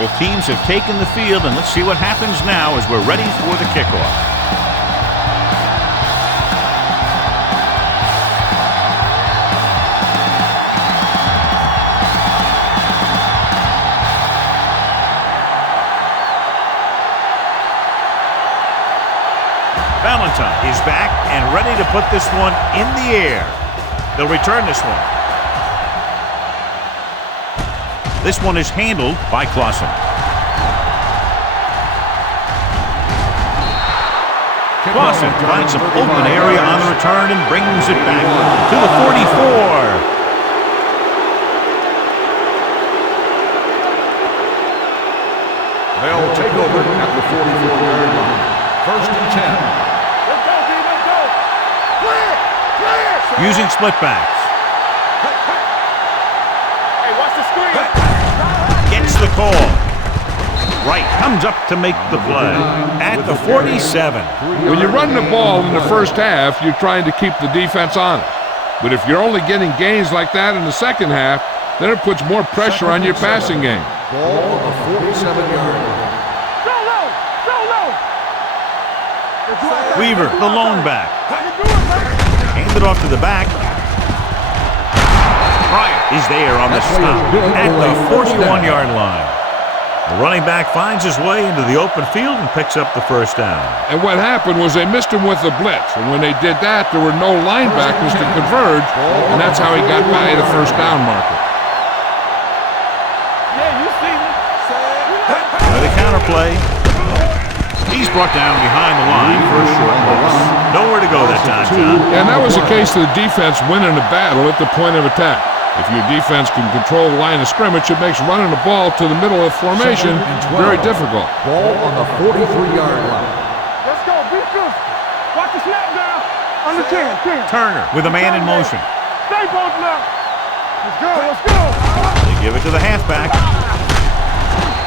Both teams have taken the field, and let's see what happens now as we're ready for the kickoff. Valentine is back and ready to put this one in the air. They'll return this one. This one is handled by Clausen. Clausen finds some open area on the return and brings it back to the 44. They'll take over at the 44-yard line. 1st and 10. Let's go, D, let's go. Clear, clear. Using split backs. Hey, watch the screen. Gets the call. Wright comes up to make the play at the 47. When you run the ball in the first half, you're trying to keep the defense honest. But if you're only getting gains like that in the second half, then it puts more pressure on your passing game. Ball on the 47-yard line. Go low, go low. Weaver, the lone back. Handed off to the back. Bryant is there on the stop at the 41-yard line. The running back finds his way into the open field and picks up the first down. And what happened was they missed him with the blitz. And when they did that, there were no linebackers to converge, and that's how he got by the first down marker. Yeah, you see me. With a counter play. He's brought down behind the line for a short loss. Nowhere to go that time, John. And that was the case of the defense winning the battle at the point of attack. If your defense can control the line of scrimmage, it makes running the ball to the middle of formation very difficult. Ball on the 43-yard line. Let's go, be good. Watch the snap down. Under 10. Turner with a man in motion. Stay both left. Let's go, let's go. They give it to the halfback.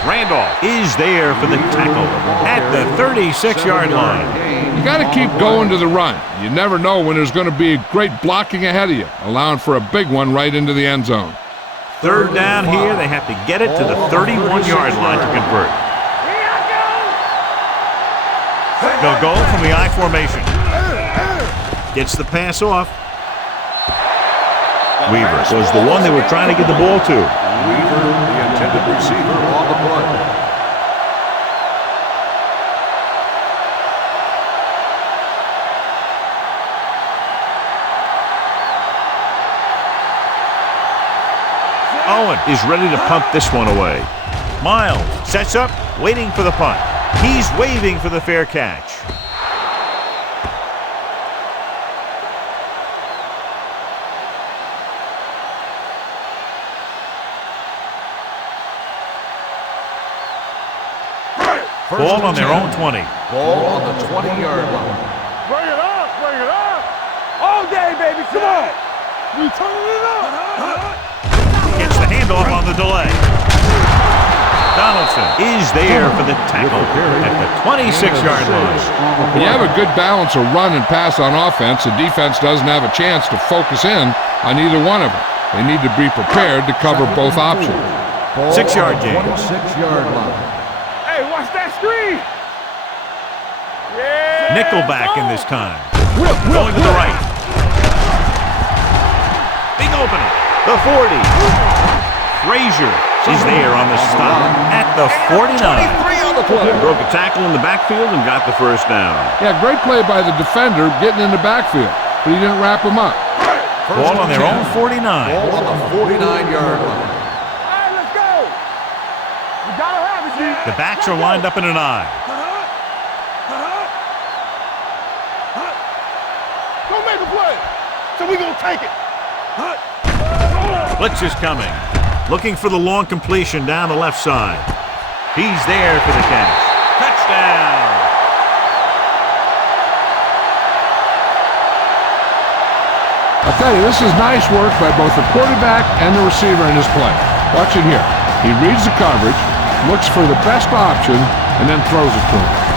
Randolph is there for the tackle at the 36-yard line. You got to keep going to the run. You never know when there's going to be great blocking ahead of you, allowing for a big one right into the end zone. Third down here, they have to get it to the 31-yard line to convert. They'll go from the I formation. Gets the pass off. Weaver was the one they were trying to get the ball to. Weaver, the intended receiver on the play. Owen is ready to punt this one away. Miles sets up, waiting for the punt. He's waving for the fair catch. Ball on their own 20. Ball on the 20-yard line. Bring it up, bring it up. All day, baby, come on. We turning it up. Gets the handoff on the delay. Donaldson is there for the tackle at the 26-yard line. When you have a good balance of run and pass on offense, the defense doesn't have a chance to focus in on either one of them. They need to be prepared to cover both options. 6-yard gain. 26-yard line. Hey, watch that screen. Yeah. Nickelback in this time. Going to the right. Big opening. The 40. Frazier is there on the stop at the 49. On the play. Broke a tackle in the backfield and got the first down. Yeah, great play by the defender getting in the backfield, but he didn't wrap him up. Ball on their own 49. Ball on the 49-yard line. All right, let's go. You gotta have it, G. The backs are lined up in an I. Don't make a play. So we gonna take it. Blitz is coming. Looking for the long completion down the left side. He's there for the catch. Touchdown! I'll tell you, this is nice work by both the quarterback and the receiver in this play. Watch it here. He reads the coverage, looks for the best option, and then throws it to him.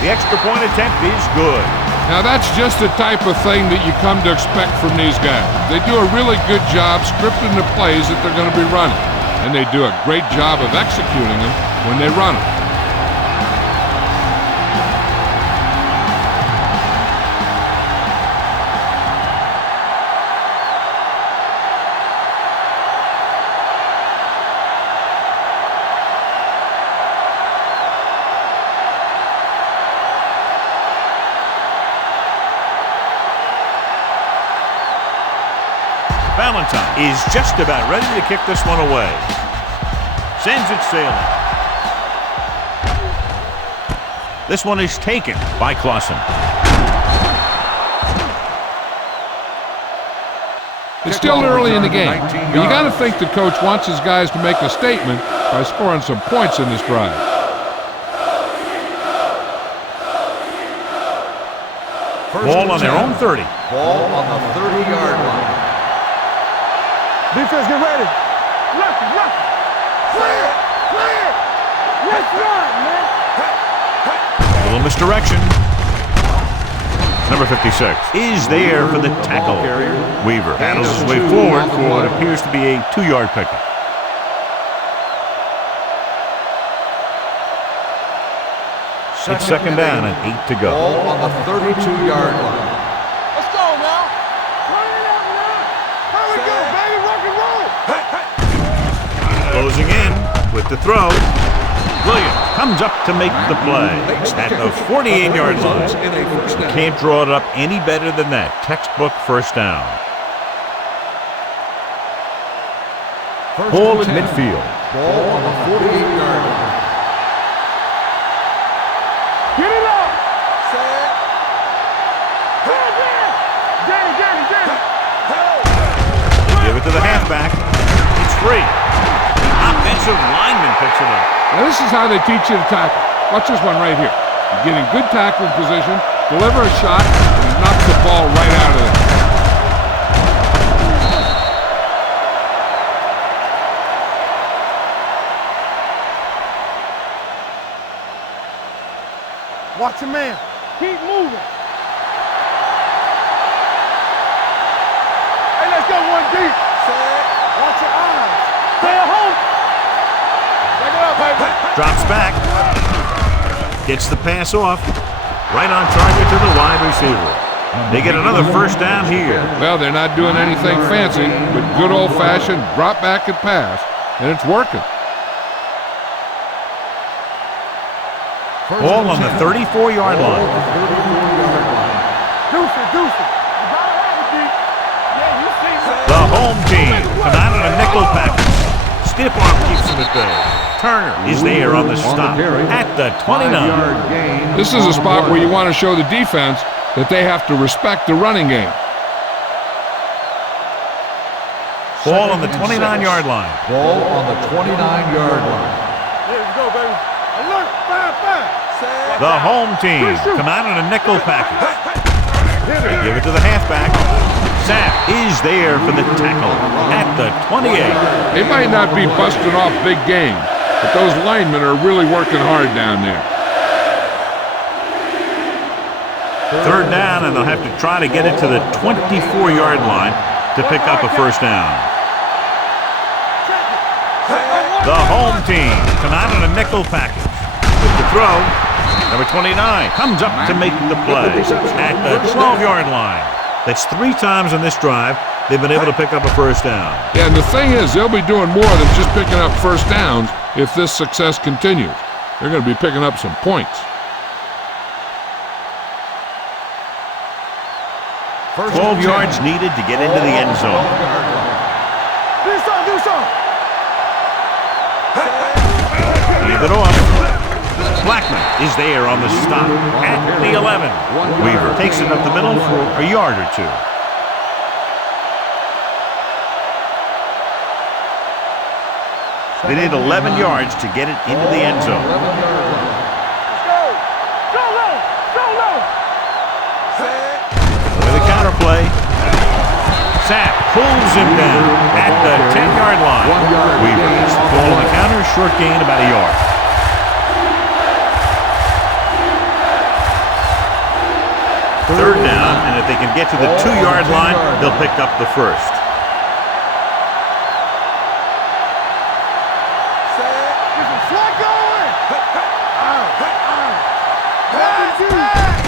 The extra point attempt is good. Now that's just the type of thing that you come to expect from these guys. They do a really good job scripting the plays that they're going to be running, and they do a great job of executing them when they run them. Valentine is just about ready to kick this one away. Sends it sailing. This one is taken by Clausen. It's still early in the game, but you got to think the coach wants his guys to make a statement by scoring some points in this drive. Ball on their own 30. Ball on the 30-yard line. Defense, get ready. Left, clear. Let's run, man. A little misdirection. Number 56 is there for the tackle. Weaver battles his way forward for what appears to be a 2-yard pickup. It's second down and 8 to go. Ball on the 32-yard line. Let's go now. Turn it up now. Here we go, baby. Rock and roll. Closing in with the throw. Williams comes up to make the play at the 48-yard line. Can't draw it up any better than that. Textbook first down. Ball at midfield. Ball on the 48-yard line. Get it up. Set. Danny. Give it to the halfback. It's free. Offensive lineman picks it up. Now this is how they teach you to tackle. Watch this one right here. You get in good tackling position, deliver a shot, and knock the ball right out of there. Watch your man. Keep moving. Hey, let's go one deep. Watch your eyes. Stay at home. Back it up, baby. Drops back. Gets the pass off. Right on target to the wide receiver. They get another first down here. Well, they're not doing anything fancy, but good old-fashioned drop back and pass, and it's working. Ball on the 34-yard line. Deuce it. You gotta have it, D. Yeah, you see that. The home team come out in a nickel package. Stiff arm keeps him at bay. Turner is there on the stop at the 29. This is a spot where you want to show the defense that they have to respect the running game. Ball on the 29-yard line. Ball on the 29-yard line. Let's go, baby. Alert, fire. The home team come out in a nickel package. They give it to the halfback. Sapp is there for the tackle at the 28. They might not be busting off big games, but those linemen are really working hard down there. Third down, and they'll have to try to get it to the 24-yard line to pick up a first down. The home team come out in a nickel package. With the throw, number 29 comes up to make the play at the 12-yard line. That's 3 times on this drive they've been able to pick up a first down. Yeah, and the thing is, they'll be doing more than just picking up first downs if this success continues. They're going to be picking up some points. 12 yards needed to get into the end zone. Do some. Leave it off. Blackman is there on the stop at the 11. Weaver takes it up the middle for a yard or 2. They need 11 yards to get it into the end zone. With a counter play. Sapp pulls him down at the 10-yard line. Weaver gets the ball on the counter, short gain about a yard. Third down, and if they can get to the 2-yard line, they'll pick up the first.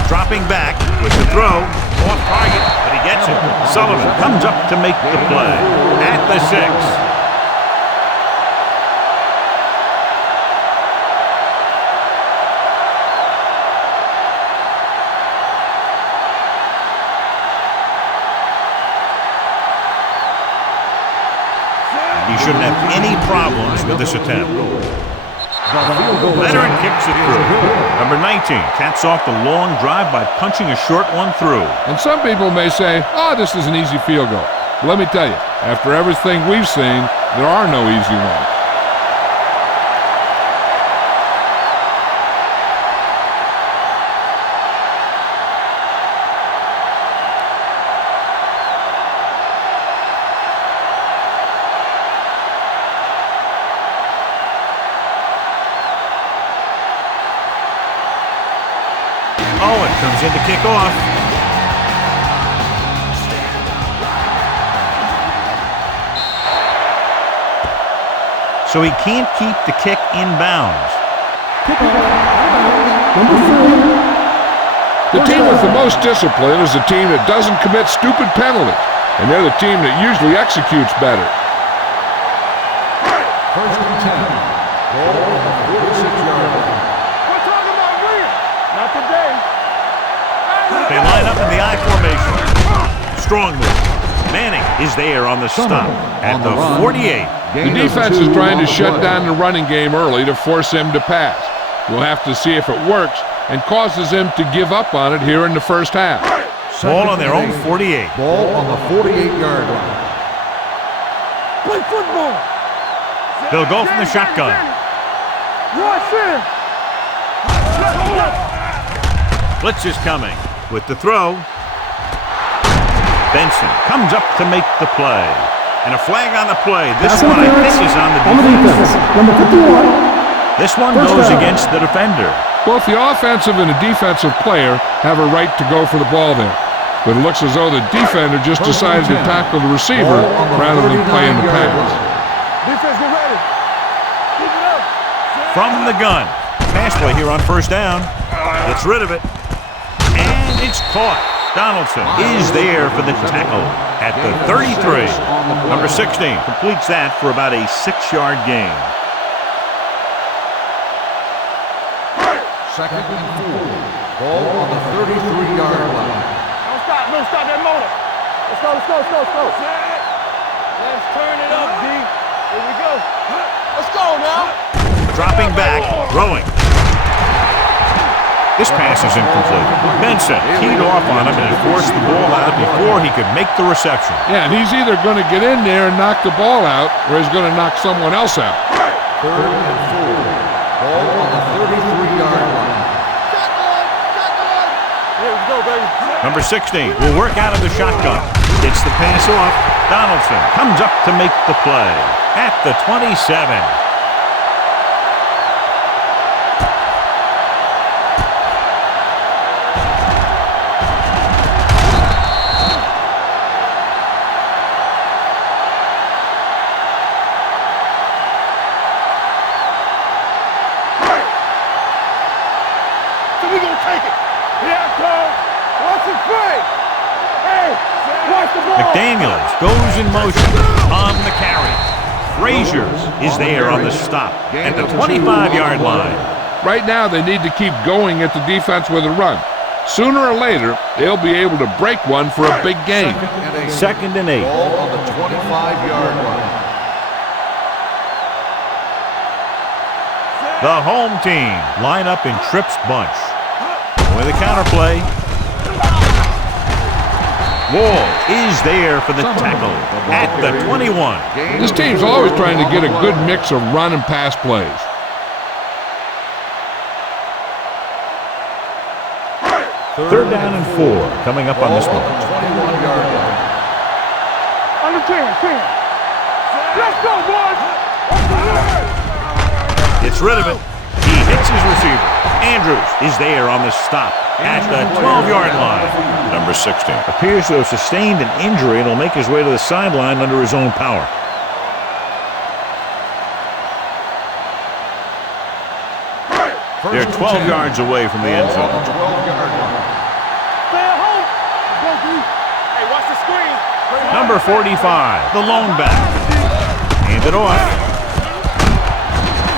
Dropping back with the throw, off target, but he gets it. Sullivan comes up to make the play at the 6. He shouldn't have any problems with this attempt. Leonard kicks it through. Number 19 caps off the long drive by punching a short one through. And some people may say, oh, this is an easy field goal. But let me tell you, after everything we've seen, there are no easy ones. Owen comes in to kick off. So he can't keep the kick in bounds. The team with the most discipline is the team that doesn't commit stupid penalties, and they're the team that usually executes better. First and 10. Ball on the 46-yard line. We're talking about Williams. Not today. They line up in the I formation. Strong move. Manning is there on the stop at the 48. The defense is trying to shut down the running game early to force him to pass. We'll have to see if it works and causes him to give up on it here in the first half. Ball on their own 48. Ball on the 48-yard line. Play football. They'll go from the shotgun. Rush in. Blitz is coming. With the throw, Benson comes up to make the play. And a flag on the play. This one, I think, is on the defense. Number 51. This one goes against the defender. Both the offensive and the defensive player have a right to go for the ball there. But it looks as though the defender just decided to tackle the receiver rather than playing the pass. Defense, get ready. Keep it up. From the gun. Pass play here on first down. Gets rid of it. And it's caught. Donaldson is there for the tackle at the 33. Number 16 completes that for about a 6-yard gain. Second and 4. Ball on the 33-yard line. Don't stop that motor. Let's go. Let's turn it up, D. Here we go. Let's go now. Dropping back, throwing. This pass is incomplete. Benson keyed off on him and forced the ball out before he could make the reception. Yeah, and he's either going to get in there and knock the ball out, or he's going to knock someone else out. Third and 4. Ball on the 33-yard line. Here we go, baby. Number 16 will work out of the shotgun. Gets the pass off. Donaldson comes up to make the play at the 27. McDaniels goes in motion on the carry. Frazier is there on the stop at the 25-yard line. Right now, they need to keep going at the defense with a run. Sooner or later, they'll be able to break one for a big gain. Second and 8. Ball on the 25-yard line. The home team line up in Tripp's bunch. With a counter play. Wall is there for the tackle at the 21. This team's always trying to get a good mix of run and pass plays. Third down and 4 coming up on this one. 21-yard line. On the 10. Let's go, boys. Gets rid of it. He hits his receiver. Andrews is there on the stop at the 12-yard line. Number 16 appears to have sustained an injury and will make his way to the sideline under his own power. They're 12 yards away from the end zone. 12-yard line. Stay at home. Go, D. Hey, watch the screen. Number 45, the lone back. Hand it off.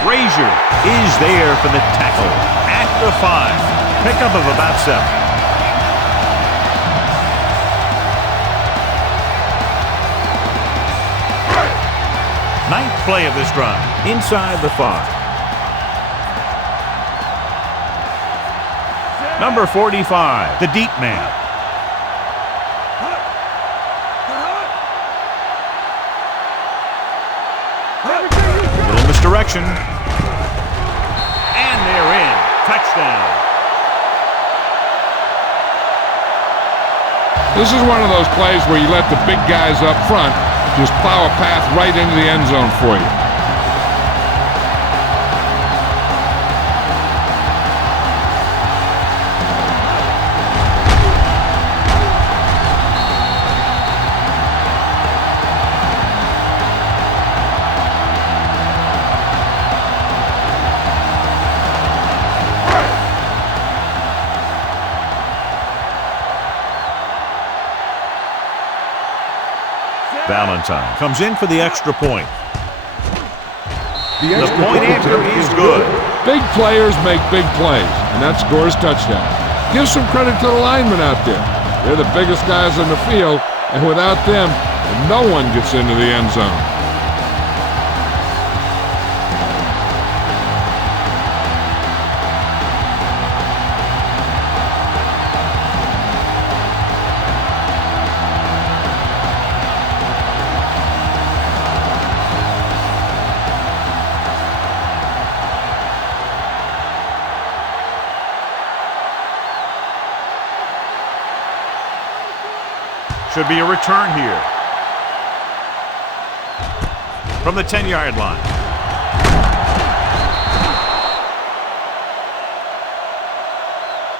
Frazier is there for the tackle at the 5. Pickup of about 7. Ninth play of this drive, inside the 5. Number 45, the deep man. Little misdirection. And they're in. Touchdown. This is one of those plays where you let the big guys up front just plow a path right into the end zone for you. Valentine comes in for the extra point. The point after is good. Big players make big plays, and that scores touchdown. Give some credit to the linemen out there. They're the biggest guys on the field, and without them, no one gets into the end zone. Should be a return here. From the 10-yard line.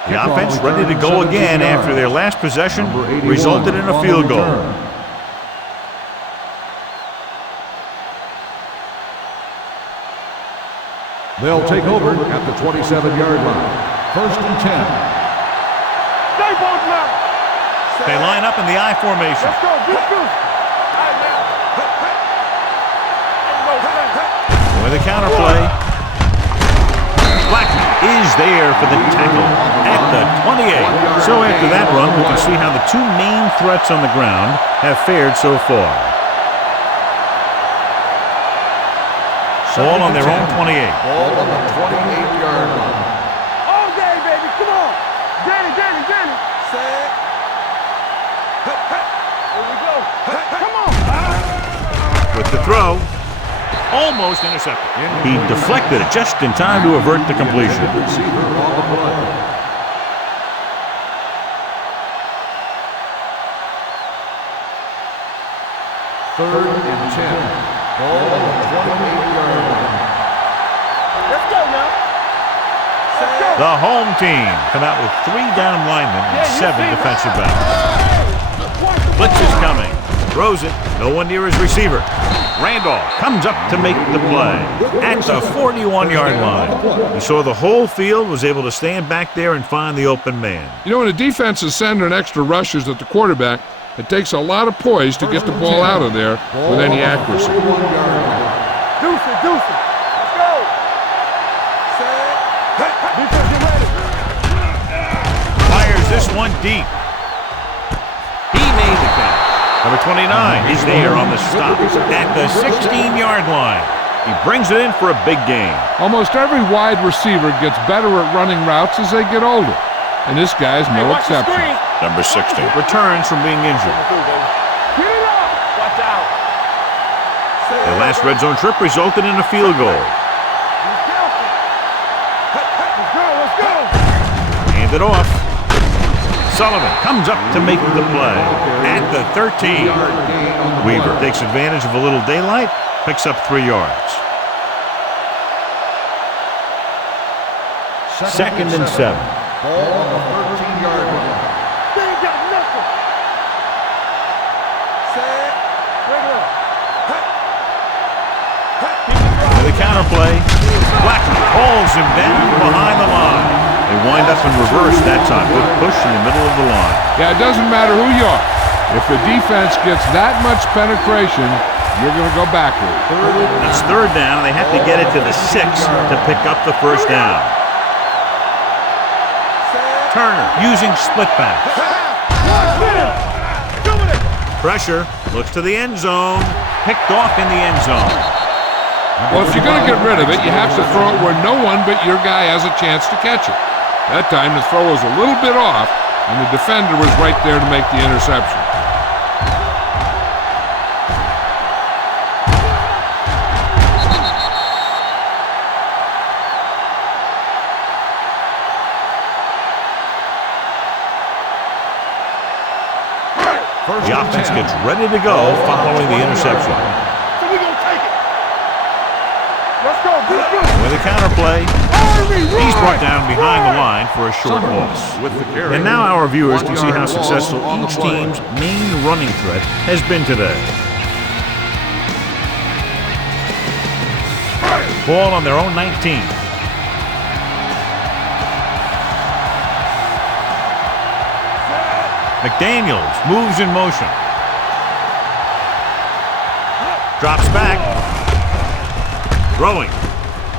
The offense ready to go again after their last possession resulted in a field goal. They'll take over at the 27-yard line. First and 10. Stay both now. They line up in the I formation. Let's go. Good shoot. With a counter play. Blackman is there for the tackle at the 28. So after that run, we can see how the two main threats on the ground have fared so far. Ball on their own 28. Ball on the 28-yard line. All day, baby. Come on. Danny. Set. Here we go. Come on. With the throw, almost intercepted. He deflected it just in time to avert the completion. Receiver on the play. Third and 10. Ball on the 28-yard line. Let's go now. Let's go. The home team come out with 3 down linemen and 7 defensive backs. Blitz is coming. Throws it. No one near his receiver. Randolph comes up to make the play at the 41-yard line. He saw the whole field, was able to stand back there and find the open man. You know, when a defense is sending extra rushers at the quarterback, It takes a lot of poise to get the ball out of there with any accuracy. Deuce it, deuce it. Let's go. Defense, get ready. Fires this one deep. He made the catch. Number 29 is there on the stop at the 16-yard line. He brings it in for a big gain. Almost every wide receiver gets better at running routes as they get older, and this guy's no exception. Number 60 returns from being injured. Get it up. Watch out. The last red zone trip resulted in a field goal. Be careful. Let's go, let's go. Hand it off. Sullivan comes up to make the play at the 13. Weaver takes advantage of a little daylight, picks up 3 yards. Second and 7. Ball on the 13-yard line. They ain't got nothing. Break it up. With a counter play, Blackman hauls him down behind the line. They wind up in reverse that time. Good push in the middle of the line. Yeah, it doesn't matter who you are. If the defense gets that much penetration, you're going to go backward. It's third down, and they have to get it to the 6 to pick up the first down. Turner using split back. Pressure, looks to the end zone. Picked off in the end zone. Well, if you're going to get rid of it, you have to throw it where no one but your guy has a chance to catch it. That time the throw was a little bit off, and the defender was right there to make the interception. The offense gets ready to go following the interception. So we gonna take it. Let's go, With a counter play, he's brought down behind the line for a short loss. And now our viewers can see how successful each team's main running threat has been today. Ball on their own 19. McDaniels moves in motion. Drops back. Throwing.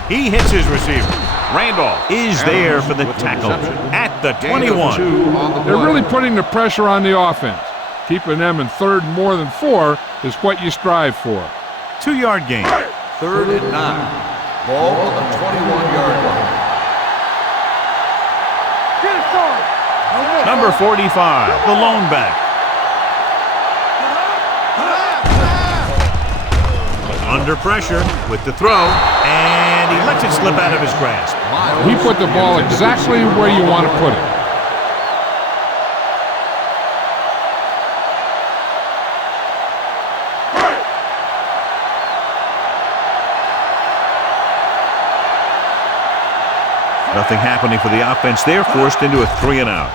He hits his receiver. Randolph is there for the tackle at the 21. They're really putting the pressure on the offense. Keeping them in third more than 4 is what you strive for. 2-yard gain. Third and 9. Ball on the 21-yard line. Get it started. Number 45, the lone back. Under pressure with the throw, and he lets it slip out of his grasp. He put the ball exactly where you want to put it. Nothing happening for the offense. They're forced into a 3-and-out.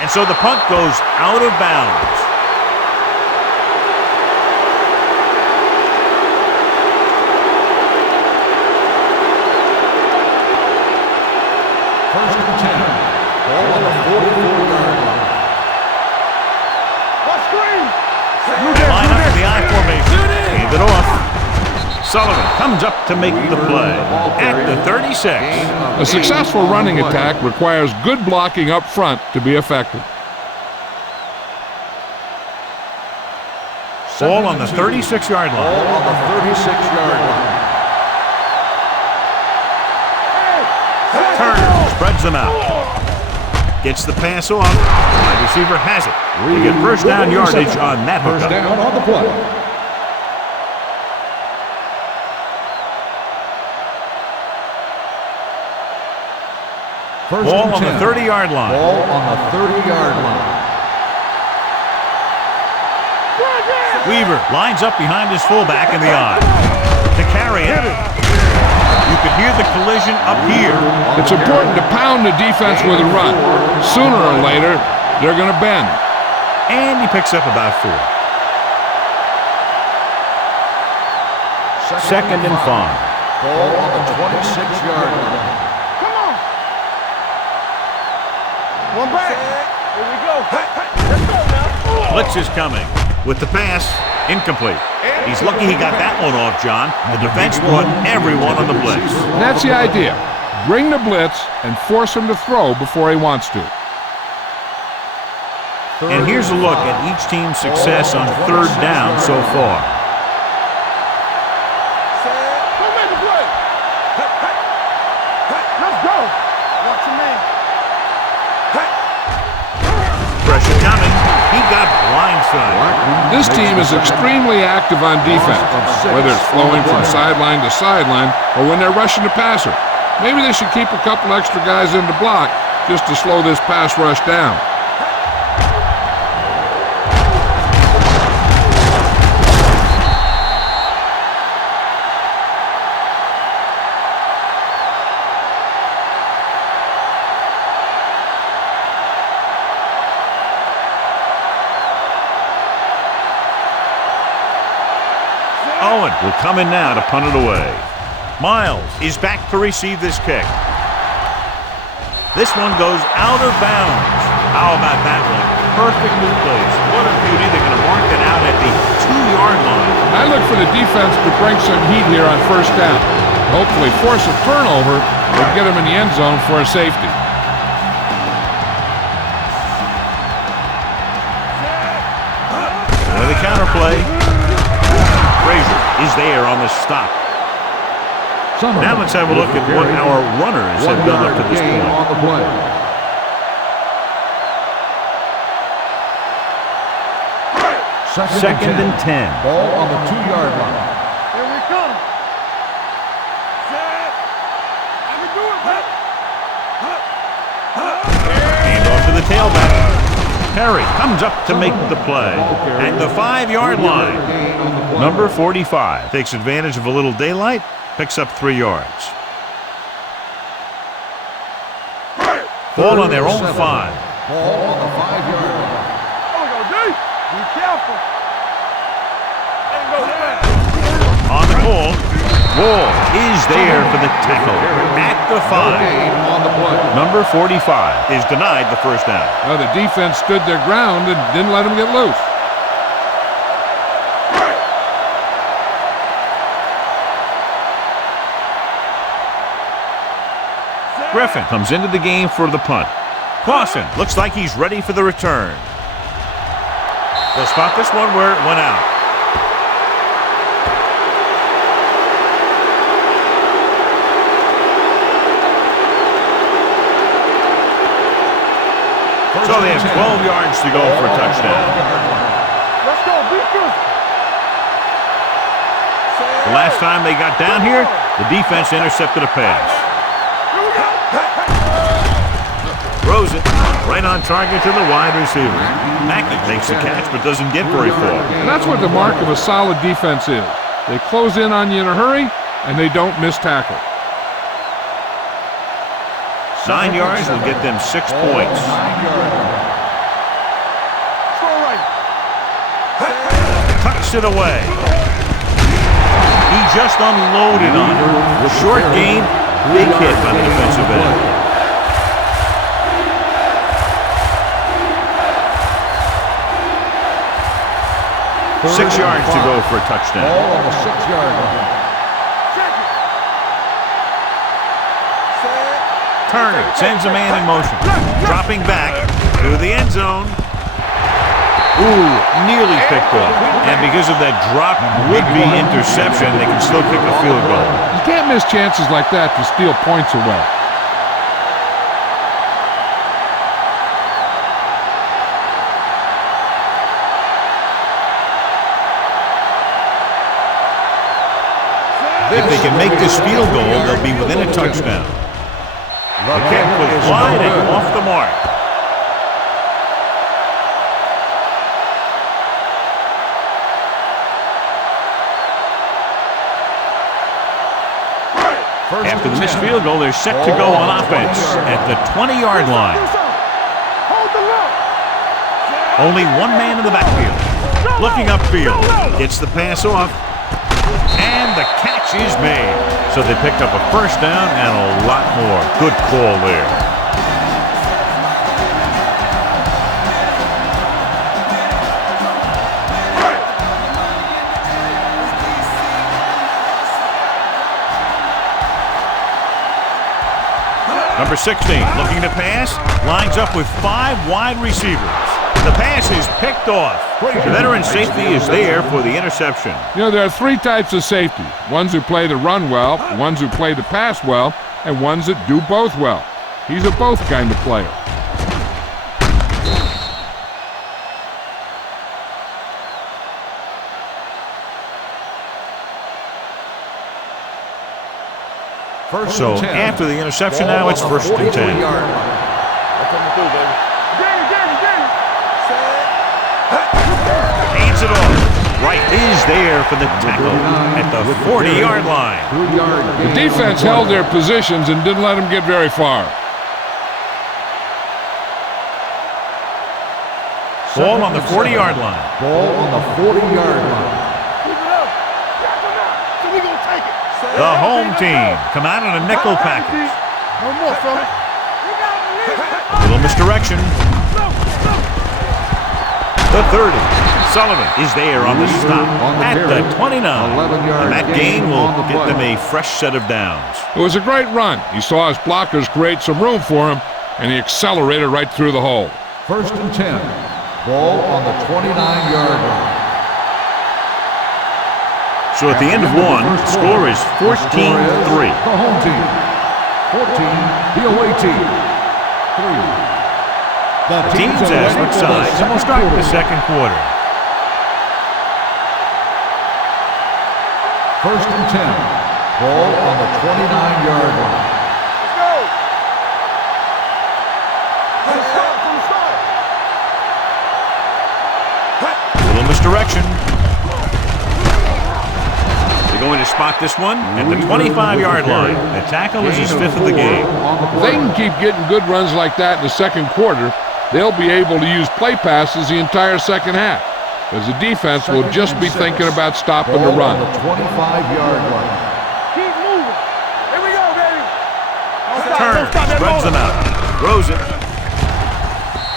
And so the punt goes out of bounds. First and 10. Ball on the 44-yard line. Let's screen. Line up in the I formation. Hand it off. Sullivan comes up to make the play at the 36. A successful running attack requires good blocking up front to be effective. Ball on the 36-yard line. Ball on the 36-yard line. Turner spreads them out. Gets the pass off. Wide receiver has it. They get first down yardage on that hookup. First down on the play. Ball on the 30-yard line. Ball on the 30-yard line. Weaver lines up behind his fullback in the I. To carry it. You could hear the collision up here. It's important to pound the defense with a run. Sooner or later, they're going to bend. And he picks up about 4. Second and 5. Ball on the 26-yard line. One back. Here we go. Let's go now. Blitz is coming. With the pass, incomplete. He's lucky he got that one off, John. The defense brought everyone on the blitz. And that's the idea. Bring the blitz and force him to throw before he wants to. And here's a look at each team's success on third down so far. Go make the play. Let's go. Watch your man. Pressure coming. He got blindsided. This team is extremely active on defense, whether it's flowing from sideline to sideline or when they're rushing the passer. Maybe they should keep a couple extra guys in the block just to slow this pass rush down. Owen will come in now to punt it away. Miles is back to receive this kick. This one goes out of bounds. How about that one? Perfectly placed. What a beauty. They're going to mark it out at the 2-yard line. I look for the defense to bring some heat here on first down. Hopefully force a turnover or get them in the end zone for a safety. With a counterplay. Frazier is there on the stop. Now let's have a look at what our runners have done up to this point. On the play. Second and 10. Ball on the 2-yard line. Here we come. Set. I can do it. Hand off to the tailback. Perry comes up to make the play at the 5-yard line. Number 45 takes advantage of a little daylight, picks up 3 yards. Ball on their own 5. Ball on the 5-yard line. Oh, go deep. Be careful. Ain't go down. On the call, Wall is there for the tackle at the 5. Gain on the play. Number 45 is denied the first down. Well, the defense stood their ground and didn't let them get loose. Griffin comes into the game for the punt. Clausen looks like he's ready for the return. They'll spot this one where it went out. So they have 12 yards to go for a touchdown. Let's go. Defense. The last time they got down here, the defense intercepted a pass. Throws it right on target to the wide receiver. Mackey makes the catch but doesn't get very far. And that's what the mark of a solid defense is. They close in on you in a hurry, and they don't miss tackle. 9 yards will get them 6 points. Tucks it away. He just unloaded on her. Short gain, big hit on the defensive end. 6 yards to go for a touchdown. Ball on the 6-yard line. Tourney sends a man in motion. Dropping back to the end zone. Ooh, nearly picked off. And because of that drop would-be interception, they can still kick a field goal. You can't miss chances like that to steal points away. If they can make this field goal, they'll be within a touchdown. The kick was wide and off the mark. After the missed field goal, they're set to go on offense at the 20-yard line. Only one man in the backfield. Looking upfield. Gets the pass off. And the catch is made. So they picked up a first down and a lot more. Good call there. Number 16, looking to pass, lines up with 5 wide receivers. The pass is picked off. The veteran safety is there for the interception. You know, there are 3 types of safety. Ones who play the run well, ones who play the pass well, and ones that do both well. He's a both kind of player. So after the interception, now it's 1st and 10. That's what I'm do, baby. Hands it off. Wright is there for the tackle at the 40-yard line. The defense held their positions and didn't let them get very far. Ball on the 40-yard line. Ball on the 40-yard line. Keep it up. So we gonna take it. The home team come out in a nickel package. No more, fella. A little misdirection. The 30. Sullivan is there on the stop at the 29. And that gain will get them a fresh set of downs. It was a great run. He saw his blockers create some room for him, and he accelerated right through the hole. 1st and 10. Ball on the 29-yard line. So at the end of one, the score is 14-3. The home team. 14, the away team. 3. The teams have switched sides, and we'll start the second quarter. 1st and 10. Ball on the 29-yard line. A little misdirection. They're going to spot this one at the 25-yard line. The tackle is his 5th of the game. If they can keep getting good runs like that in the second quarter, they'll be able to use play passes the entire second half, because the defense will just be thinking about stopping the run. On the 25-yard line. Keep moving. Here we go, baby. Turner spreads them out. Throws it.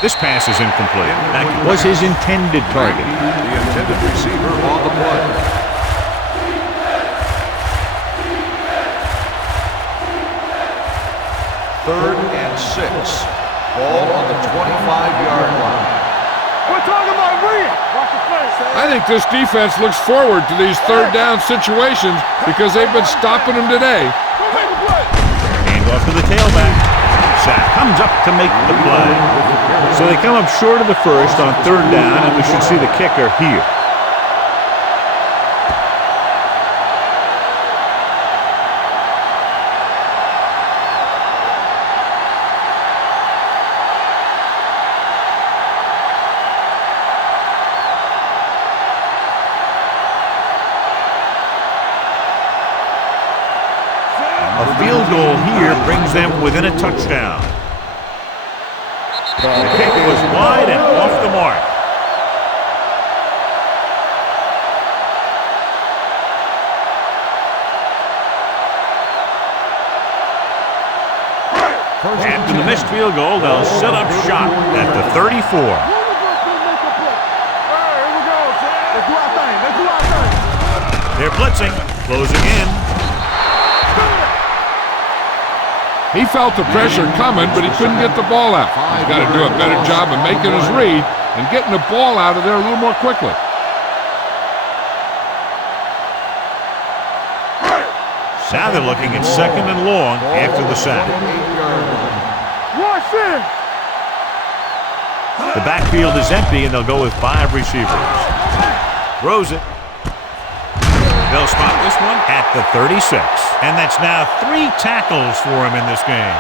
This pass is incomplete. That was his intended target. The intended receiver on the play. 3rd and 6. Ball on the 25-yard line. We're talking about Reed. Watch the play. I think this defense looks forward to these 3rd down situations because they've been stopping them today. Go make the play. Hand off to the tailback. Sack comes up to make the play. So they come up short of the first on 3rd down, and we should see the kicker here. A field goal here brings them within a touchdown. The kick was wide and off the mark. After the missed field goal, they'll set up shop at the 34. Here we go. Let's do our thing. Let's do our thing. They're blitzing, closing in. He felt the pressure coming, but he couldn't get the ball out. He's got to do a better job of making his read and getting the ball out of there a little more quickly. Now they're looking at 2nd and long after the sack. Watch it. The backfield is empty, and they'll go with 5 receivers. Throws it. They'll spot this one at the 36. And that's now 3 tackles for him in this game.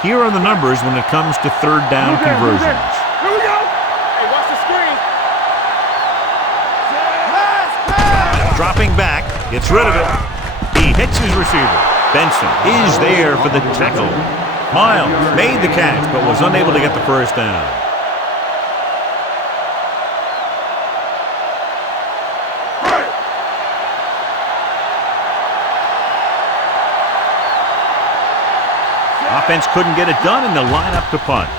Here are the numbers when it comes to 3rd down conversions. Here we go. Hey, watch the screen. Dropping back, gets rid of it. He hits his receiver. Benson is there for the tackle. Miles made the catch, but was unable to get the first down. Offense couldn't get it done, and they'll line up to punt.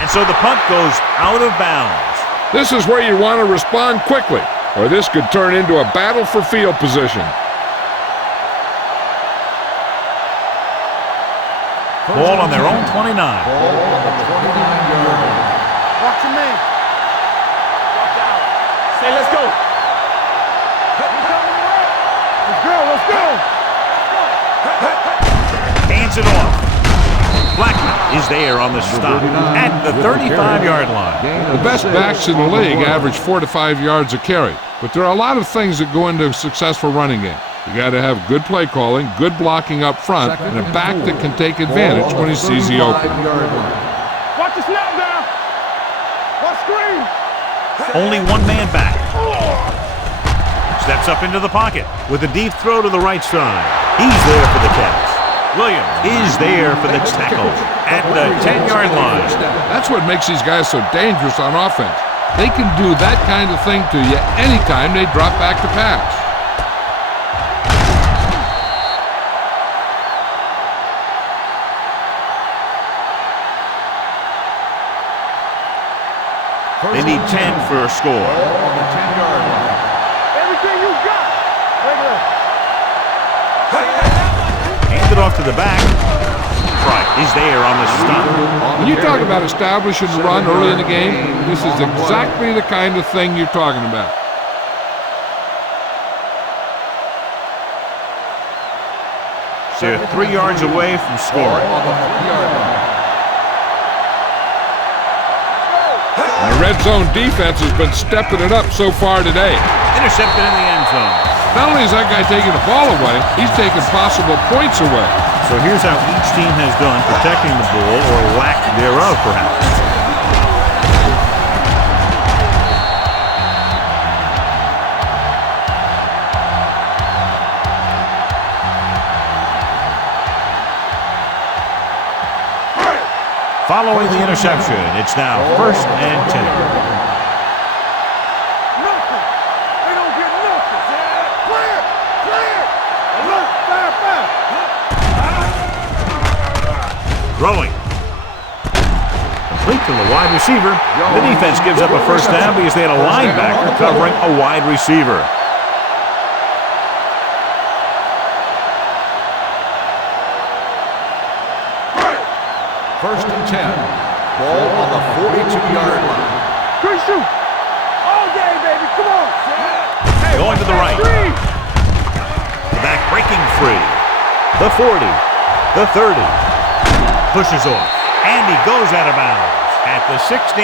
And so the punt goes out of bounds. This is where you want to respond quickly, or this could turn into a battle for field position. Ball on their own 29. Ball on the 29-yard line. Watch your man. Watch out. Say, let's go. Let's go, let's go. Hands it off. Blackman is there on the stop at the 35-yard line. The best backs in the league average 4 to 5 yards a carry, but there are a lot of things that go into a successful running game. You got to have good play calling, good blocking up front, and a back that can take advantage when he sees the opening. Watch the snap now. Watch screen. Only one man back. Steps up into the pocket with a deep throw to the right side. He's there for the catch. Williams is there for the tackle at the 10-yard line. That's what makes these guys so dangerous on offense. They can do that kind of thing to you anytime they drop back to pass. They need 10 for a score. On the 10-yard line. Everything you got. Hand it off to the back. Right, is there on the stop. When you talk about establishing the run early in the game, this is exactly the kind of thing you're talking about. They're 3 yards away from scoring. On the 3-yard line. The red zone defense has been stepping it up so far today. Intercepted in the end zone. Not only is that guy taking the ball away, he's taking possible points away. So here's how each team has done protecting the ball, or lack thereof, perhaps. Following the interception, it's now 1st and 10. Nothing. They don't get nothing. Clear. Clear. Look, fire. Throwing. Complete to the wide receiver. The defense gives up a first down because they had a linebacker covering a wide receiver. First and 10. Ball on the 42-yard line. Good shoot. All day, baby. Come on. Hey, Going to the right. The back breaking free. The 40. The 30. Pushes off. And he goes out of bounds at the 16.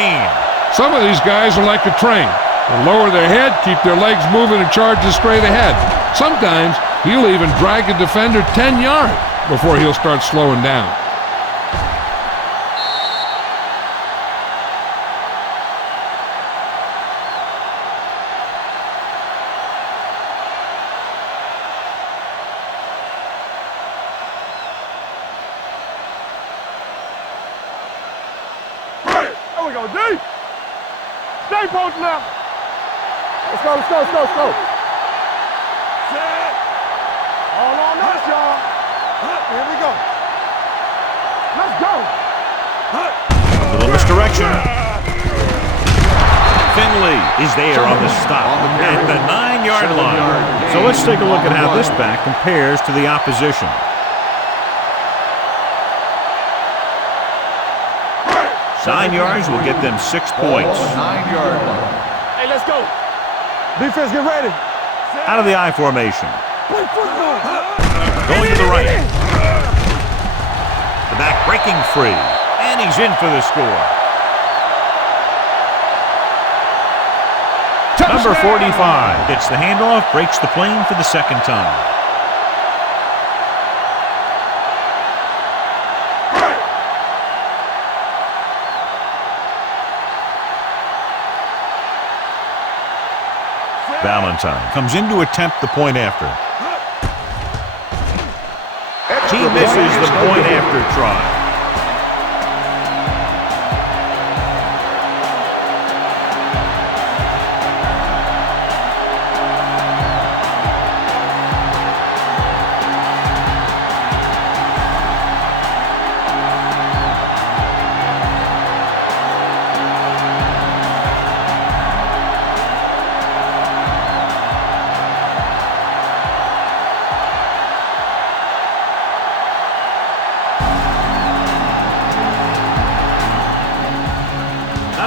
Some of these guys are like a train. They lower their head, keep their legs moving, and charge straight ahead. Sometimes he'll even drag a defender 10 yards before he'll start slowing down. There we go, D. Stay post now. Let's go. Set. All on us, y'all. Here we go. Let's go. A little misdirection. Finley is there on the stop at the 9-yard line. So let's take a look at how this back compares to the opposition. Nine yards will get them 6 points. 9-yard line. Hey, let's go. Defense, get ready. Out of the I formation. Play football. Going to the right. The back breaking free. And he's in for the score. Number 45 gets the handoff, breaks the plane for the second time. Valentine comes in to attempt the point after. He misses the point after try.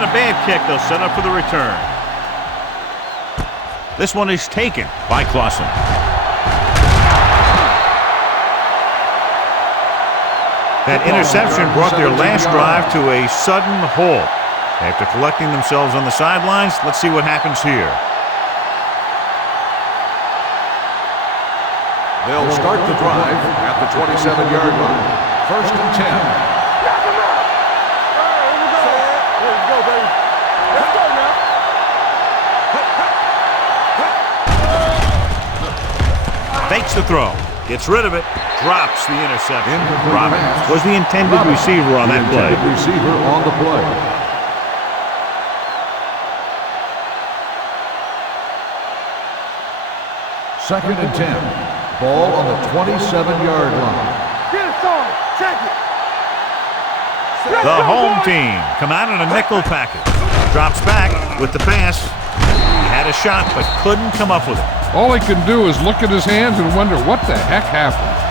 Not a bad kick. They'll set up for the return. This one is taken by Clausen. That interception brought their last drive to a sudden halt. After collecting themselves on the sidelines, let's see what happens here. They'll start the drive at the 27-yard line. First and 10. Knock him out. All right, here we go. Here we go, baby. Let's go now. Fakes the throw. Gets rid of it. Drops the interception. Robbins pass. was the intended receiver on that play. Intended receiver on the play. Second and 10. Ball on the 27-yard line. Get it, son. Check it. The home team come out in a nickel package. Drops back with the pass. He had a shot but couldn't come up with it. All he can do is look at his hands and wonder what the heck happened.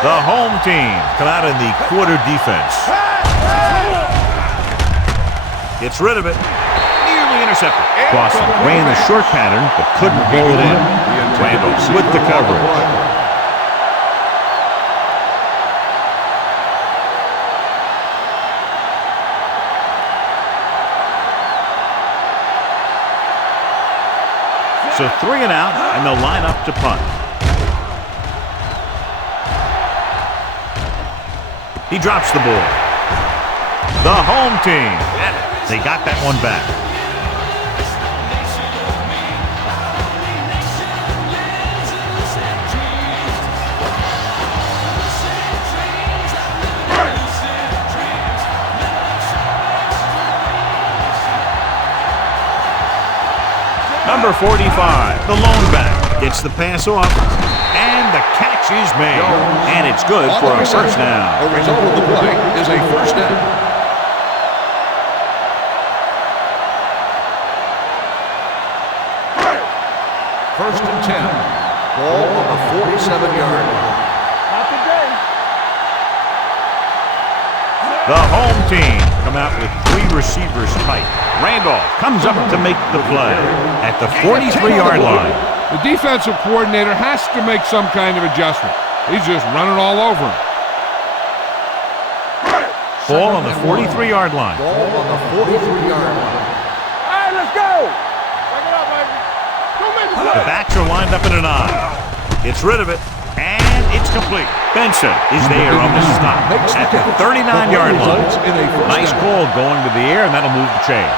The home team come out in the quarter defense. Gets rid of it. Nearly intercepted. Clausen ran the short pattern but couldn't haul it in. Randall with the coverage. So 3 and out, and they'll line up to punt. He drops the ball. The home team. They got that one back. Number 45, the lone back, gets the pass off, and the catch is made. And it's good for a first down. The result of the play is a first down. First and 10. Ball on the 47-yard line. Not today. The home team come out with 3 receivers tight. Randolph comes up to make the play at the 43-yard line. The defensive coordinator has to make some kind of adjustment. He's just running all over him. Ball on the 43-yard line. Ball on the 43-yard line. All right, let's go. Back it up, baby. Don't make the The play. backs are lined up in an I. Gets rid of it, and it's complete. Benson is there on the stop at the 39-yard line. Nice call going to the air, and that'll move the chain.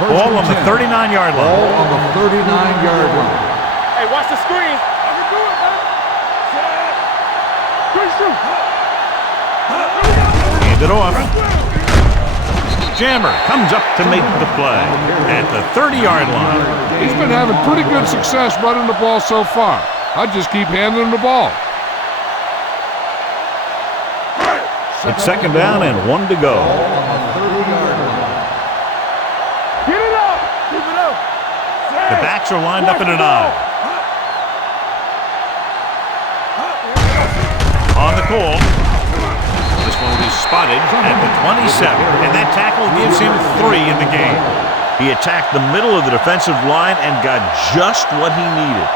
Ball on the 39-yard line. Ball on the 39-yard line. Hey, watch the screen. I can do it, man. Set. Good shoot. Hand it off. Jammer comes up to make the play at the 30-yard line. He's been having pretty good success running the ball so far. I'd just keep handing him the ball. It's second down and 1 to go. Ball on the 30-yard line. Get it up. Keep it up. The backs are lined up in an I. On the call. This one will be spotted at the 27, and that tackle gives him 3 in the game. He attacked the middle of the defensive line and got just what he needed.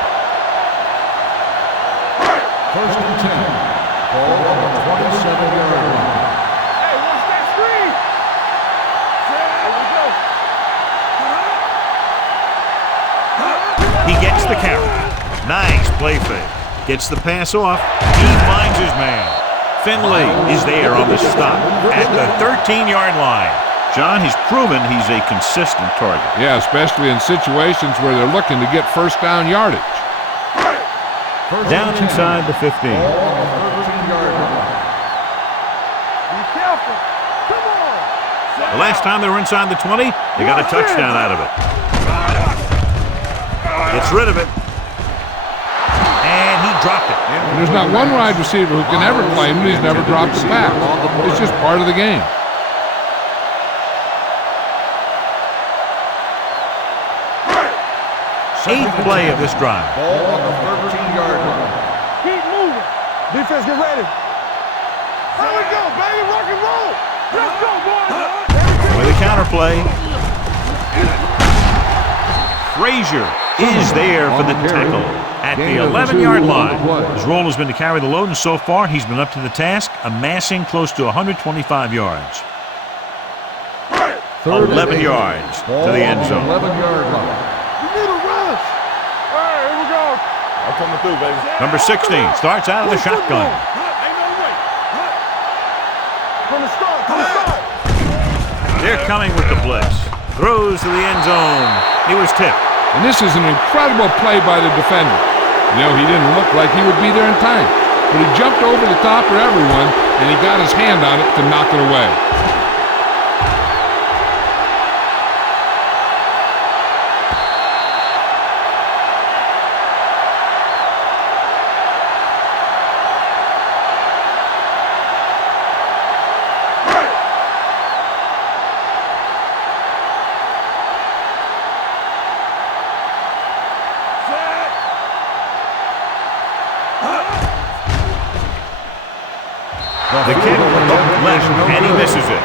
First and 10. Ball on the 27-yard line. Hey, watch that screen. Set. Here we go. He gets the carry. Nice play fake. Gets the pass off. He finds his man. Finley is there on the stop at the 13-yard line. John, he's proven he's a consistent target. Yeah, especially in situations where they're looking to get first down yardage. Down inside the 15. Ball on the 13-yard line. Be careful. Come on. Set. The last time they were inside the 20, they got a touchdown out of it. Gets rid of it. And he dropped it. And there's not one wide receiver who can ever claim that he's never dropped a pass. It's just part of the game. 8th play of this drive. Ball on the 13-yard line. Keep moving. Defense, get ready. Here we go, baby. Rock and roll. Let's go, boys. With a counter play. Frazier is there for the tackle at the 11-yard line. His role has been to carry the load, and so far he's been up to the task, amassing close to 125 yards. 11 yards to the end zone. 11-yard line. You need a rush. All right, here we go. I'm coming through, baby. Number 16 starts out of the shotgun. Ain't no way. From the start, from the start. They're coming with the blitz. Throws to the end zone. He was tipped. And this is an incredible play by the defender. You know, he didn't look like he would be there in time, but he jumped over the top of everyone, and he got his hand on it to knock it away. The kick left, and he misses it.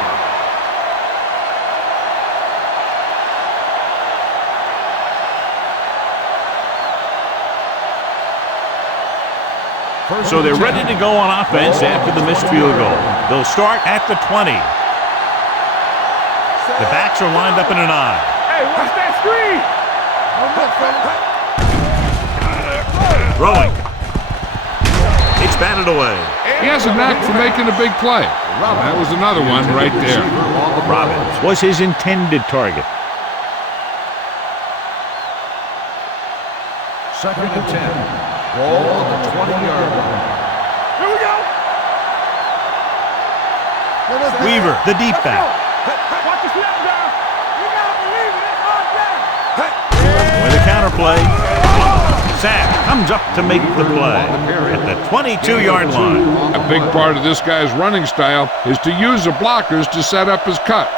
So they're ready to go on offense after the missed field goal. They'll start at the 20. The backs are lined up in an eye. Hey, watch that screen. Throwing. It's batted away. He has a knack for making a big play. That was another one right there. Robbins was his intended target. 2nd and 10. Ball on the 20-yard line. Here we go. Weaver, the deep back. Watch the snap down. You gotta believe it. It's hard down. With a counter play. Sam comes up to make the play at the 22-yard line. A big part of this guy's running style is to use the blockers to set up his cut,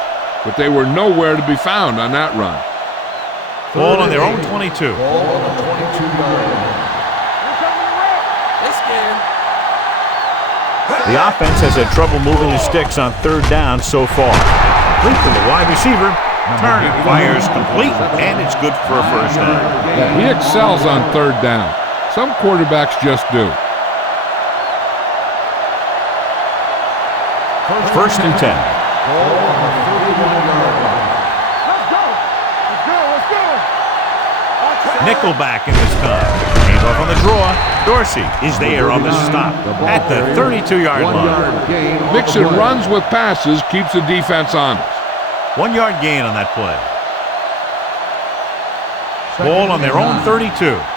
but they were nowhere to be found on that run. Ball on their own 22. Ball on the 22-yard line. The offense has had trouble moving the sticks on 3rd down so far. Complete to the wide receiver. Tourney fires complete, and it's good for a first down. He excels on 3rd down. Some quarterbacks just do. 1st and 10. Ball on the 31-yard line. Let's go. Let's go. Let's go. Nickelback in this time. Hands off on the draw. Dorsey is there on the stop at the 32-yard line. Mixing runs with passes keeps the defense honest. 1 yard gain on that play. Ball on their own 32.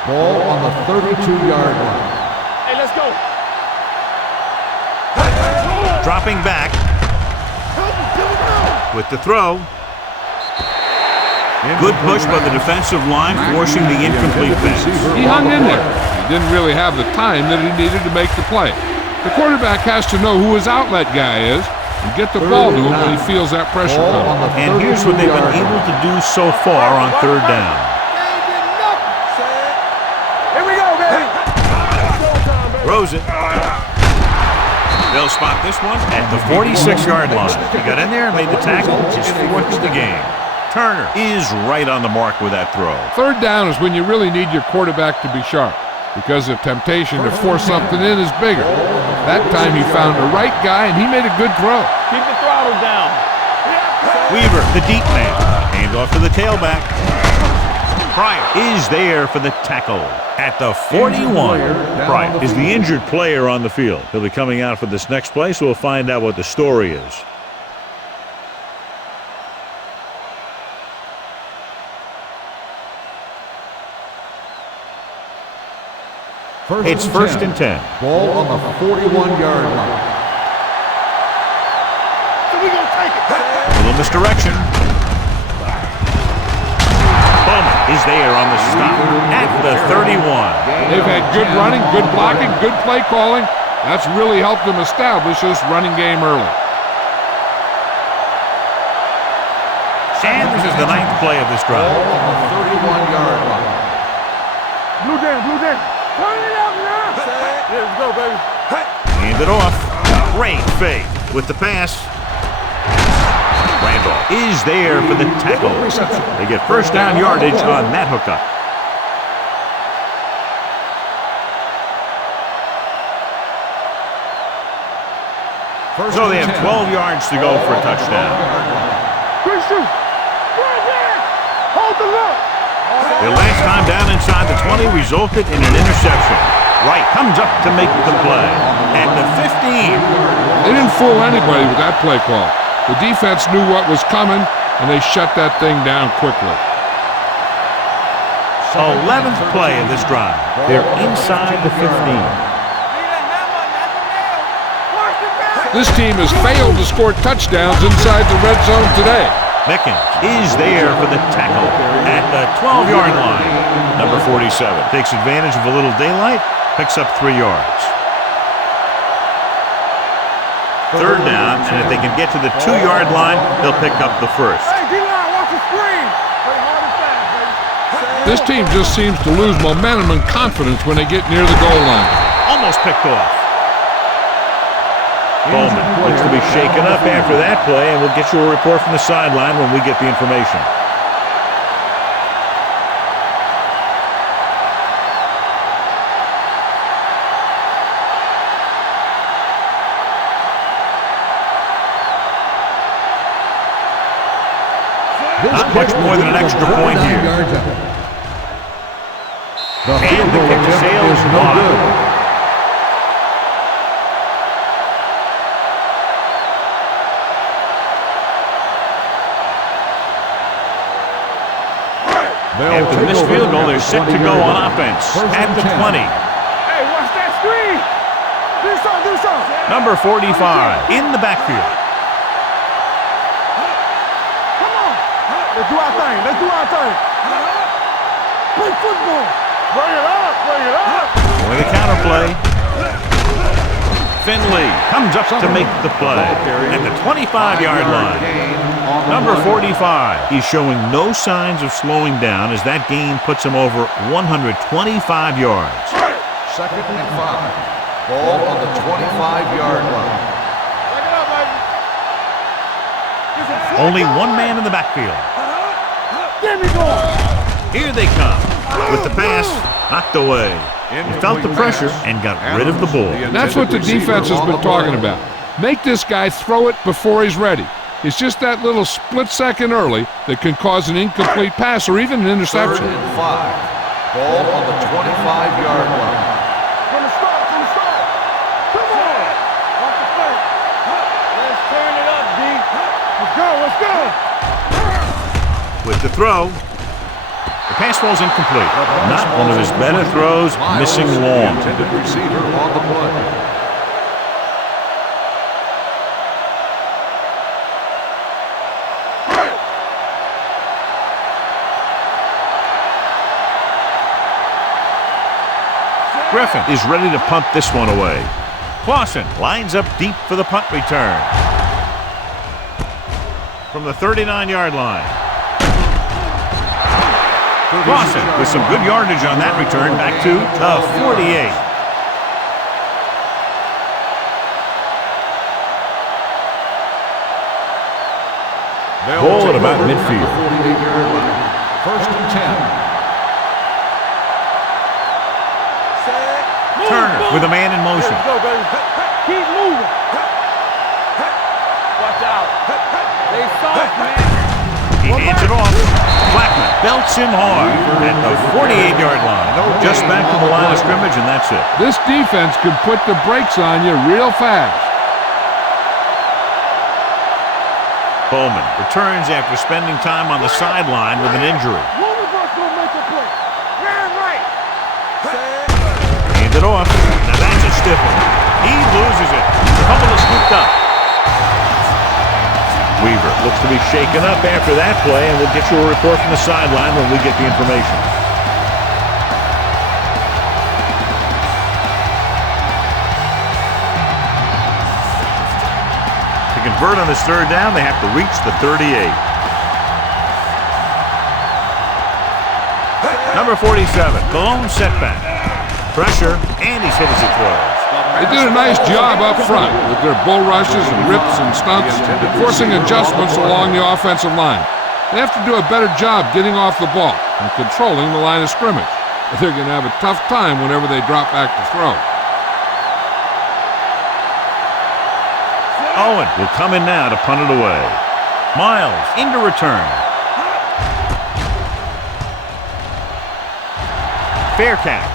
Ball on the 32-yard line. Hey, let's go. Dropping back with the throw. Good push by the defensive line, forcing the incomplete pass. He hung in there. He didn't really have the time that he needed to make the play. The quarterback has to know who his outlet guy is and get the ball to him when he feels that pressure coming. And here's what they've been able to do so far on 3rd down. Here we go, baby. Throws it. They'll spot this one at the 46-yard line. He got in there and made the tackle. His 4th of the game. Turner is right on the mark with that throw. 3rd down is when you really need your quarterback to be sharp, because the temptation to force something in is bigger. That time he found the right guy, and he made a good throw. Keep the throttle down. Weaver, the deep man. Hand off to the tailback. Pryor is there for the tackle at the 41. Pryor is the injured player on the field. He'll be coming out for this next play, so we'll find out what the story is. It's 1st and 10. Ball on the 41-yard line. So we gonna take it. A little misdirection. Bowman is there on the stop at the 31. They've had good running, good blocking, good play calling. That's really helped them establish this running game early. And this is the 9th play of this drive. Ball on the 31-yard line. Blue jam, blue jam. Turn it up now. Yeah, let's go, baby. Hand it off. Great fake with the pass. Randolph is there for the tackle. They get first down yardage on that hookup. So they have 12 yards to go for a touchdown. Good shoot. Right there. Hold the look. Their last time down inside the 20 resulted in an interception. Wright comes up to make the play. At the 15. They didn't fool anybody with that play call. The defense knew what was coming, and they shut that thing down quickly. 11th play of this drive. They're inside the 15. This team has failed to score touchdowns inside the red zone today. Mickens is there for the tackle at the 12-yard line. Number 47 takes advantage of a little daylight, picks up 3 yards. Third down, and if they can get to the 2-yard line, they'll pick up the first. Hey, D-line, watch the screen. Play hard and fast, baby. This team just seems to lose momentum and confidence when they get near the goal line. Almost picked off. Bowman looks to be shaken up after that play, and we'll get you a report from the sideline when we get the information. Not much more than an extra point here. And the kick to Sales wide. After this field goal, they're set to go on offense at the 20. Hey, watch that screen. Do something, do something. Number 45 in the backfield. Come on. Let's do our thing. Let's do our thing. Play football. Bring it up. Bring it up. With a counter play. Finley comes up to make the play at the 25-yard line. Number 45. He's showing no signs of slowing down as that gain puts him over 125 yards. 2nd and 5. Ball on the 25-yard line. Take it up, baby. Only one man in the backfield. Get me going. Here they come with the pass knocked away. He felt the pressure and got rid of the ball. That's what the defense has been talking about. Make this guy throw it before he's ready. It's just that little split second early that can cause an incomplete pass or even an interception. 3rd and 5. Ball on the 25-yard line. From the start, from the start. Come on. Off the plate. Let's turn it up, D. Let's go, let's go. With the throw, the pass falls incomplete. Not one of his better throws, missing long. Intended receiver on the play. Griffin is ready to punt this one away. Clausen lines up deep for the punt return. From the 39-yard line. Clausen with some good yardage on that return back to the 48. Ball at about midfield. 48-yard line. 1st and 10. Turner with a man in motion. Let's go, baby. Keep moving. Watch out. They soft, man. He hands it off. Blackman belts him hard at the 48-yard line. Just back to the line of scrimmage, and that's it. This defense can put the brakes on you real fast. Bowman returns after spending time on the sideline with an injury. One of us gonna make a play. Ran right. Hand it off. Now that's a stiff one. He loses it. Couple is scooped up. Weaver looks to be shaken up after that play, and we'll get you a report from the sideline when we get the information. To convert on this third down, they have to reach the 38. Number 47, the lone setback. Pressure, and he's hit as he throws. They did a nice job up front with their bull rushes and rips and stunts, forcing adjustments along the offensive line. They have to do a better job getting off the ball and controlling the line of scrimmage. They're going to have a tough time whenever they drop back to throw. Owen will come in now to punt it away. Miles into return. Fair catch.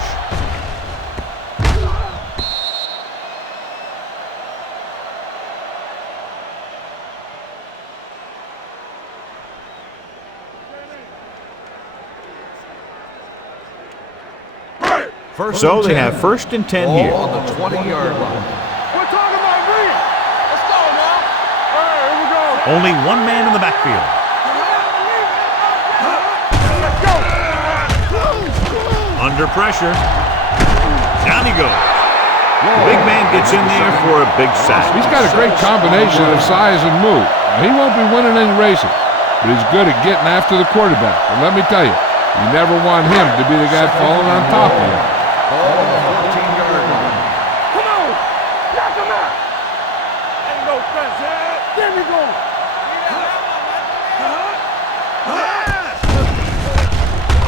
So they have 1st and 10 here. On the 20-yard line. We're talking about green. Let's go now. All right, here we go. Only one man in the backfield. Let's go. Under pressure. Down he goes. The big man gets in there for a big sack. He's got a great combination of size and move. Now, he won't be winning any races, but he's good at getting after the quarterback. And let me tell you, you never want him to be the guy falling on top of you. Ball on the 14-yard line. Come on. Knock him out. Ain't no fence. There we go.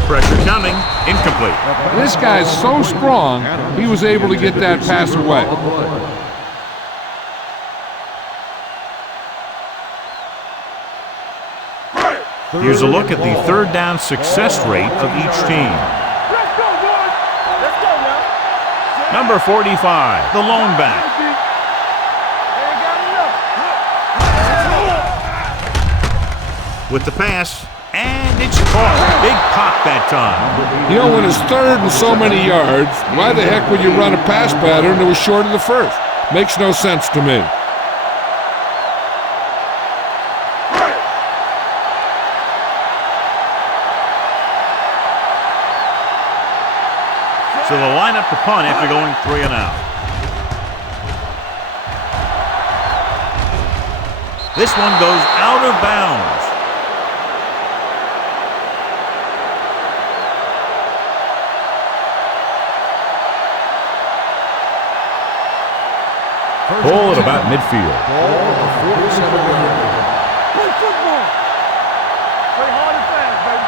Pressure coming. Incomplete. This guy's so strong, he was able to get that pass away. Here's a look at the 3rd down success rate of each team. Let's go, boys. Let's go now. Number 45, the lone back. Ain't got enough. With the pass, and it's caught. Big pop that time. You know, when it's 3rd and so many yards, why the heck would you run a pass pattern that was short of the 1st? Makes no sense to me. So they'll line up the punt after going 3 and out. This one goes out of bounds. Ball at about midfield. Ball on the 47-yard line. Play football. Play hard and fast, baby.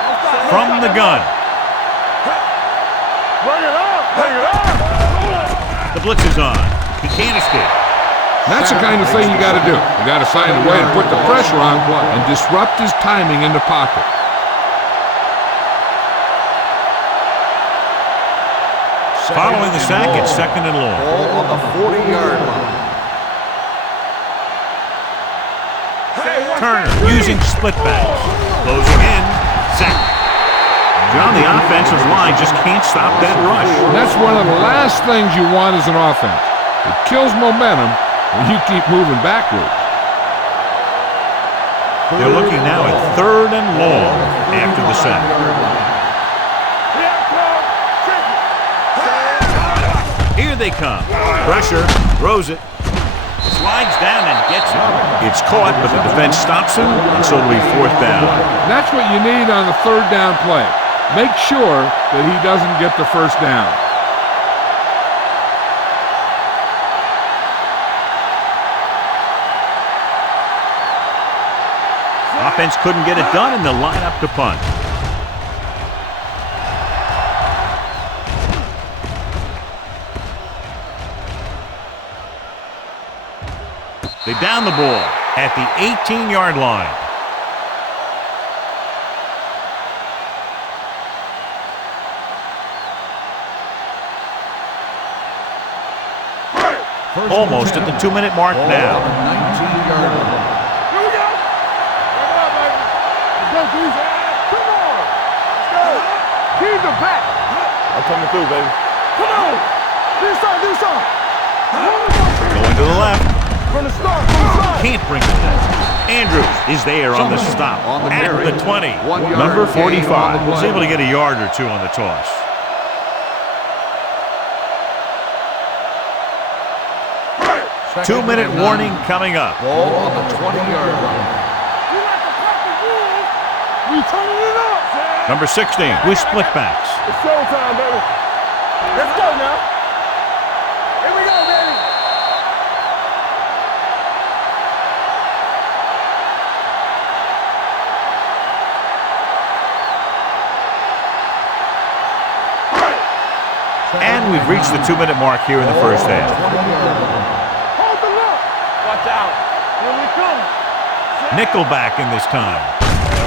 Don't stop. From the gun. Bring it up. Bring it up. The blitz is on. He can't escape. That's the kind of thing you got to do. You got to find a way to put the pressure on and disrupt his timing in the pocket. Following the sack, it's 2nd and long. Ball on the 40-yard line. Turner using split backs. Closing in. Sack. John, the offensive line just can't stop that rush. And that's one of the last things you want as an offense. It kills momentum when you keep moving backwards. They're looking now at 3rd and long after the sack. Here they come. Pressure. Throws it. Slides down and gets it. It's caught, but the defense stops him, and so it'll be 4th down. And that's what you need on the 3rd down play. Make sure that he doesn't get the 1st down. Offense couldn't get it done, and they'll line up to punt. They down the ball at the 18-yard line. Almost at the 2-minute mark now. 19-yard line. Here we go. Let's go, Keys. Come on. Let's go. Keys are back. I'm coming through, baby. Come on. Do something, do something. Going to the left. From the start, from the side. Can't bring it down. Andrews is there on the stop On the at carry. the 20. 1 yard Number gain on the 45 was play. able to get a yard or two on the toss. Second 2-minute and warning 9. coming up. Ball on the 20-yard line. We like to pop the rules. We turning it up. Number 16 with split backs. It's showtime, baby. Let's go now. Here we go, baby. And we've reached the 2-minute mark here in the first half. Hold the look. Watch out. Here we come. Nickel back in this time.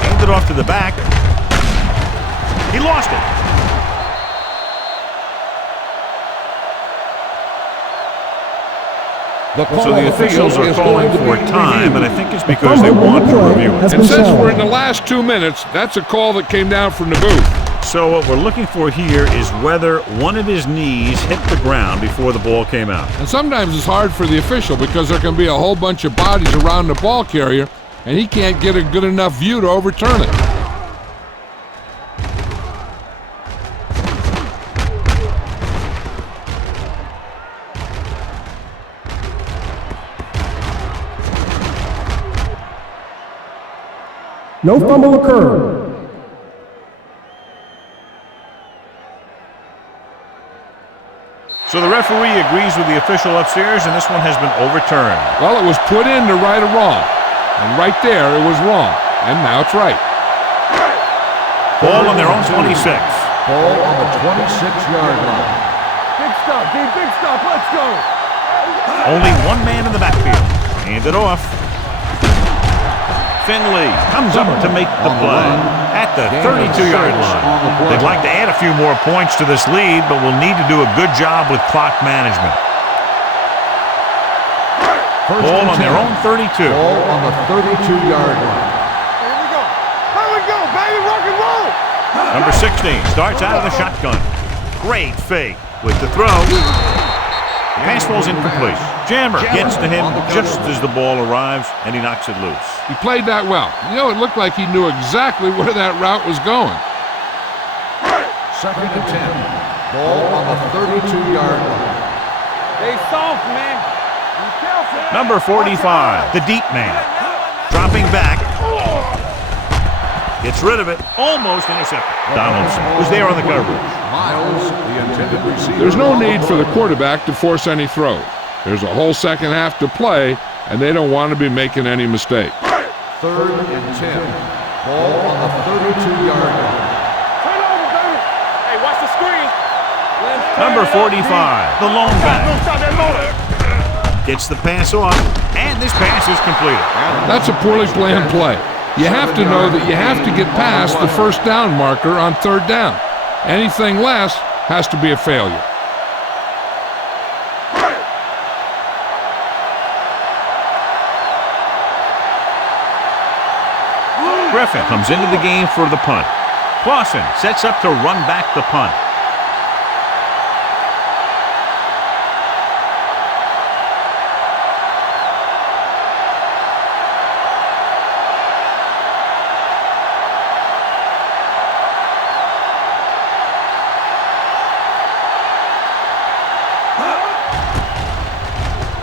Aimed it off to the back. He lost it. So the officials are calling for time, and I think it's because they want to review it. And since we're in the last 2 minutes, that's a call that came down from the booth. So what we're looking for here is whether one of his knees hit the ground before the ball came out. And sometimes it's hard for the official because there can be a whole bunch of bodies around the ball carrier, and he can't get a good enough view to overturn it. No fumble occurred. So the referee agrees with the official upstairs, and this one has been overturned. Well, it was put in to right a wrong. And right there, it was wrong. And now it's right. Ball on their own 26. Ball on the 26-yard line. Big stop, D. Big stop. Let's go. Only one man in the backfield. Hand it off. Finley comes up to make the play at the 32-yard line. They'd like to add a few more points to this lead, but will need to do a good job with clock management. Ball on their own 32. Ball on the 32-yard line. Here we go. Here we go, baby. Rock and roll. Number 16 starts out of the shotgun. Great fake with the throw. Pass falls incomplete. Jammer gets to him just as the ball arrives, and he knocks it loose. He played that well. You know, it looked like he knew exactly where that route was going. 2nd and 10. Ball on the 32-yard line. Stay soft, man. Be careful. Number 45, the deep man. Dropping back. Gets rid of it. Almost intercepted. Donaldson was there on the coverage. Miles, the intended receiver. There's no need for the quarterback to force any throws. There's a whole second half to play, and they don't want to be making any mistakes. 3rd and 10. Ball on the 32-yard line. Turn over, baby. Hey, watch the screen. Number 45, the lone back. Don't stop that motor. Gets the pass off, and this pass is completed. That's a poorly planned play. You have to know that you have to get past the first down marker on 3rd down. Anything less has to be a failure. Griffin comes into the game for the punt. Clausen sets up to run back the punt.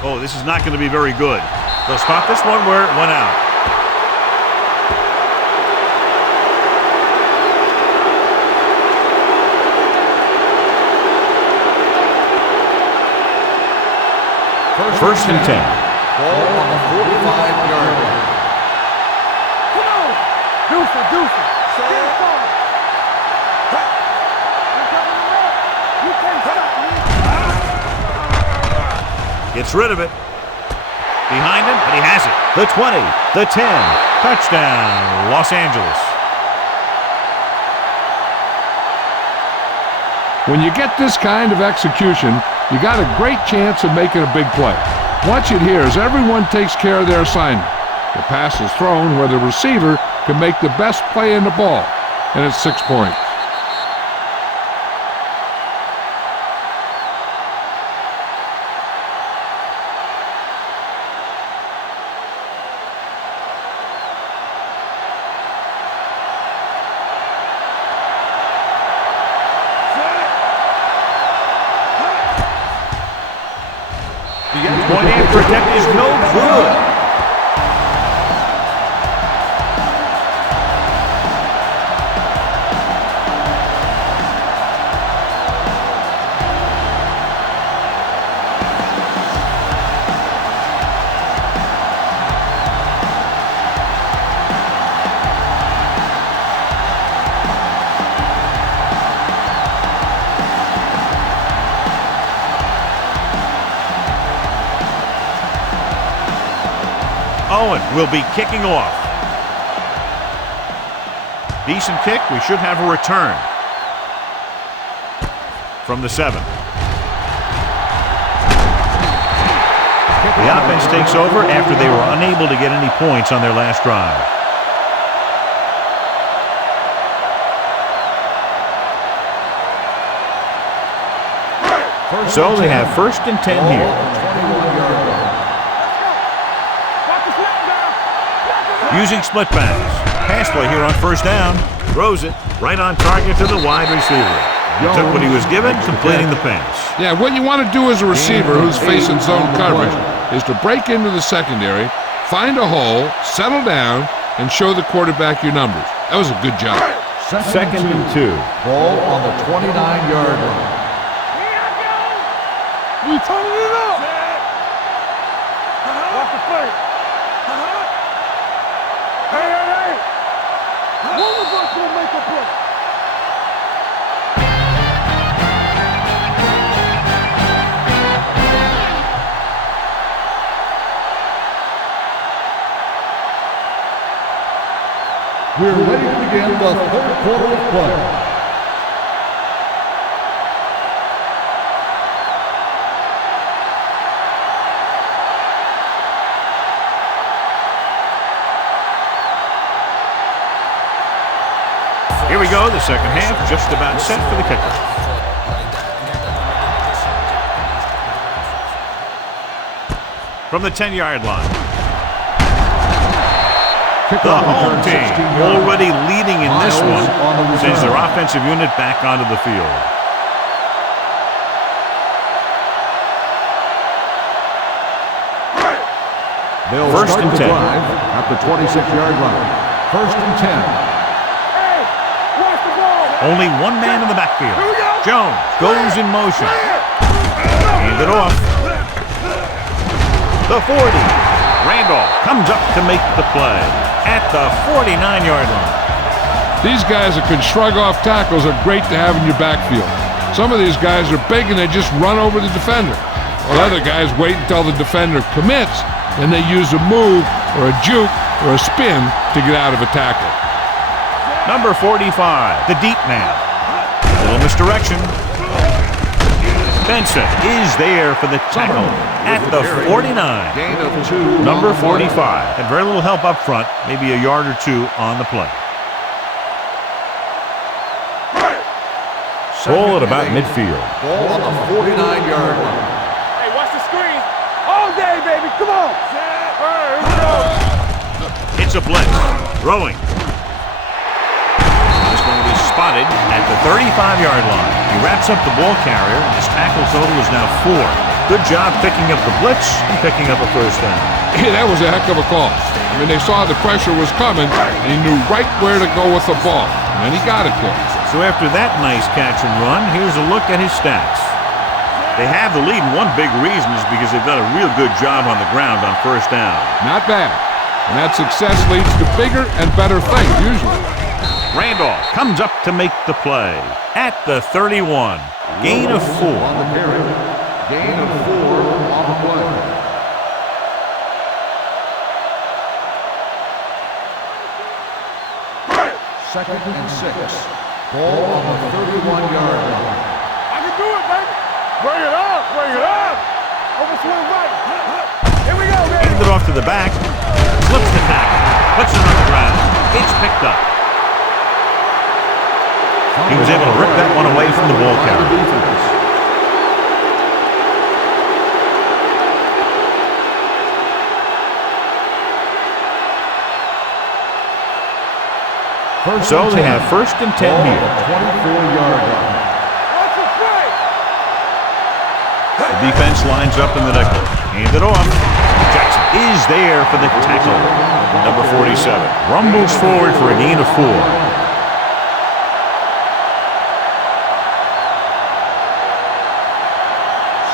Oh, this is not going to be very good. They'll spot this one where it went out. First and 10. Ball on the 45-yard line. Come on. Deuce it, deuce it. Get it forward. You're coming around. You can't stop me. Gets rid of it. Behind him, but he has it. The 20, the 10. Touchdown, Los Angeles. When you get this kind of execution, you got a great chance of making a big play. Watch it here as everyone takes care of their assignment. The pass is thrown where the receiver can make the best play in the ball, and it's 6 points. Point aim for attempt is no good. Owen will be kicking off. Decent kick. We should have a return from the 7. The offense takes over after they were unable to get any points on their last drive. So they have 1st and 10 here. Using split backs. Pass play here on 1st down. Throws it right on target to the wide receiver. He took what he was given, completing the pass. Yeah, what you want to do as a receiver who's facing zone coverage is to break into the secondary, find a hole, settle down, and show the quarterback your numbers. That was a good job. 2nd and 2. Ball on the 29-yard line. We turning it up. Watch the play. Hey. One of us will make a play. We're ready to begin the 3rd quarter of play. Here we go, the second half, just about set for the kickoff. From the 10-yard line. The home team already leading in this one, sends their offensive unit back onto the field. They'll 1st and 10 at the 26-yard line. 1st and 10. Only one man in the backfield. Jones goes in motion. Hand it off. The 40. Randolph comes up to make the play at the 49-yard line. These guys that can shrug off tackles are great to have in your backfield. Some of these guys are big and they just run over the defender. While other guys wait until the defender commits, and they use a move or a juke or a spin to get out of a tackle. Number 45, the deep man. A little misdirection. Benson is there for the tackle at the 49. Gain of 2. Number 45. Had very little help up front, maybe a yard or 2 on the play. Ball at about midfield. Ball on the 49-yard line. Hey, watch the screen. All day, baby. Come on. Here we go. It's a blitz. Throwing. Spotted at the 35-yard line. He wraps up the ball carrier, and his tackle total is now 4. Good job picking up the blitz and picking up a 1st down. Hey, that was a heck of a call. I mean, they saw the pressure was coming, and he knew right where to go with the ball, and he got it there. So after that nice catch and run, here's a look at his stats. They have the lead, and one big reason is because they've done a real good job on the ground on 1st down. Not bad. And that success leads to bigger and better things, usually. Randolph comes up to make the play at the 31. Gain of 4. On the carry. Gain of 4 on the play. Second and 6. Ball on the 31-yard line. I can do it, baby. Bring it up. Overswing right. Here we go, baby. Hand it off to the back. Flips the tackle. Puts it on the ground. It's picked up. He was able to rip that one away from the ball carrier. So they have 1st and 10 here. 24-yard line. The defense lines up in the nickel. Hand it off. Jackson is there for the tackle. Number 47 rumbles forward for a gain of 4.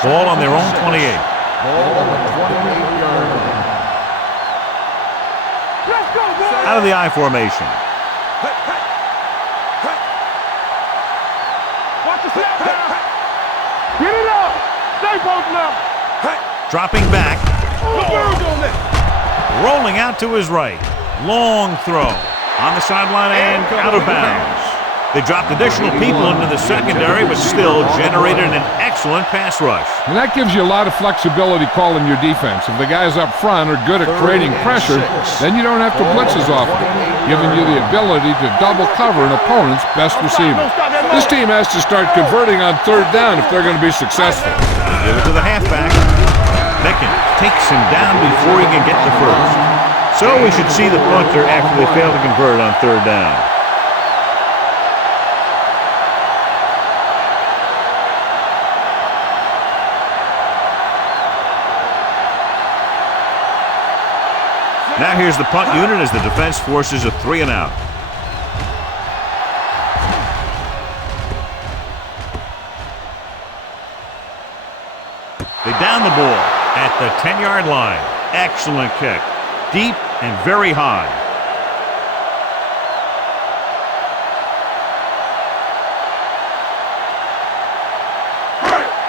Ball on their own 28. Ball on the 28-yard line. Let's go, boys. Out of the I formation. Watch the snap now. Get it up. Stay posted now. Dropping back. Put birds on that. Rolling out to his right. Long throw. On the sideline and out of bounds. They dropped additional people into the secondary, but still generated an excellent pass rush. And that gives you a lot of flexibility calling your defense. If the guys up front are good at creating pressure, then you don't have to blitz as often, giving you the ability to double cover an opponent's best receiver. This team has to start converting on third down if they're going to be successful. They give it to the halfback. Mickens takes him down before he can get the first. So we should see the punter after they fail to convert on third down. Now here's the punt unit as the defense forces a 3-and-out. They down the ball at the 10-yard line. Excellent kick. Deep and very high.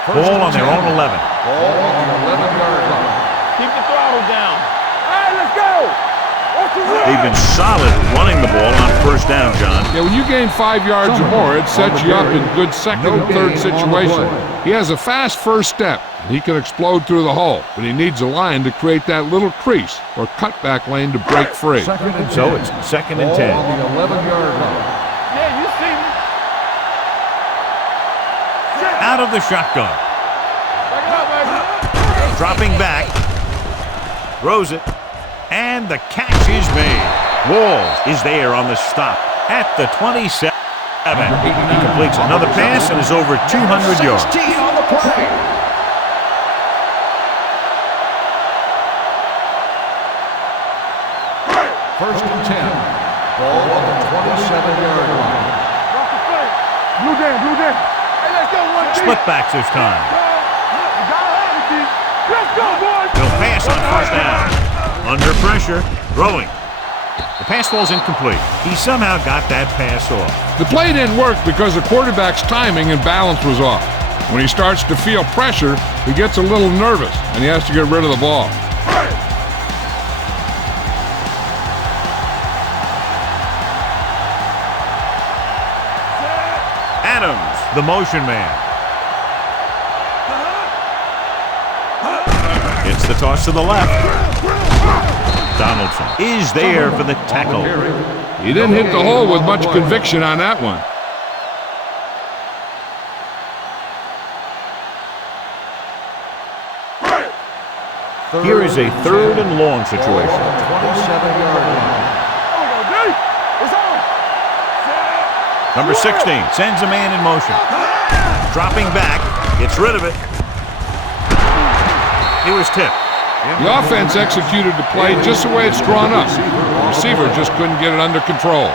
Ball on their own 11. Ball on the 11-yard line. Keep the throttle down. All right, let's go. They've been solid running the ball on first down, John. Yeah, when you gain 5 yards or more, it sets you up in good second and third situation. He has a fast first step. He can explode through the hole, but he needs a line to create that little crease or cutback lane to break free. So it's second and 10. On the 11-yard line. Yeah, you see me. Out of the shotgun. Back it up, baby. Dropping back. Throws it. And the catch is made. Walls is there on the stop at the 27. He completes another pass and is over 200 yards. 16 on the play. First and 10. Ball on the 27-yard line. Drop the flank. Blue down, blue down. Hey, let's go, one deep. Split backs this time. You gotta have it, D. Let's go, boys. He'll pass on first down. Under pressure, throwing. The pass falls incomplete. He somehow got that pass off. The play didn't work because the quarterback's timing and balance was off. When he starts to feel pressure, he gets a little nervous, and he has to get rid of the ball. Adams, the motion man. It's the toss to the left. Donaldson is there for the tackle. He didn't hit the hole with much conviction on that one. Here is a third and long situation. 27-yard line. It's on. Number 16 sends a man in motion. Dropping back, gets rid of it. He was tipped. The offense executed the play just the way it's drawn up. The receiver just couldn't get it under control.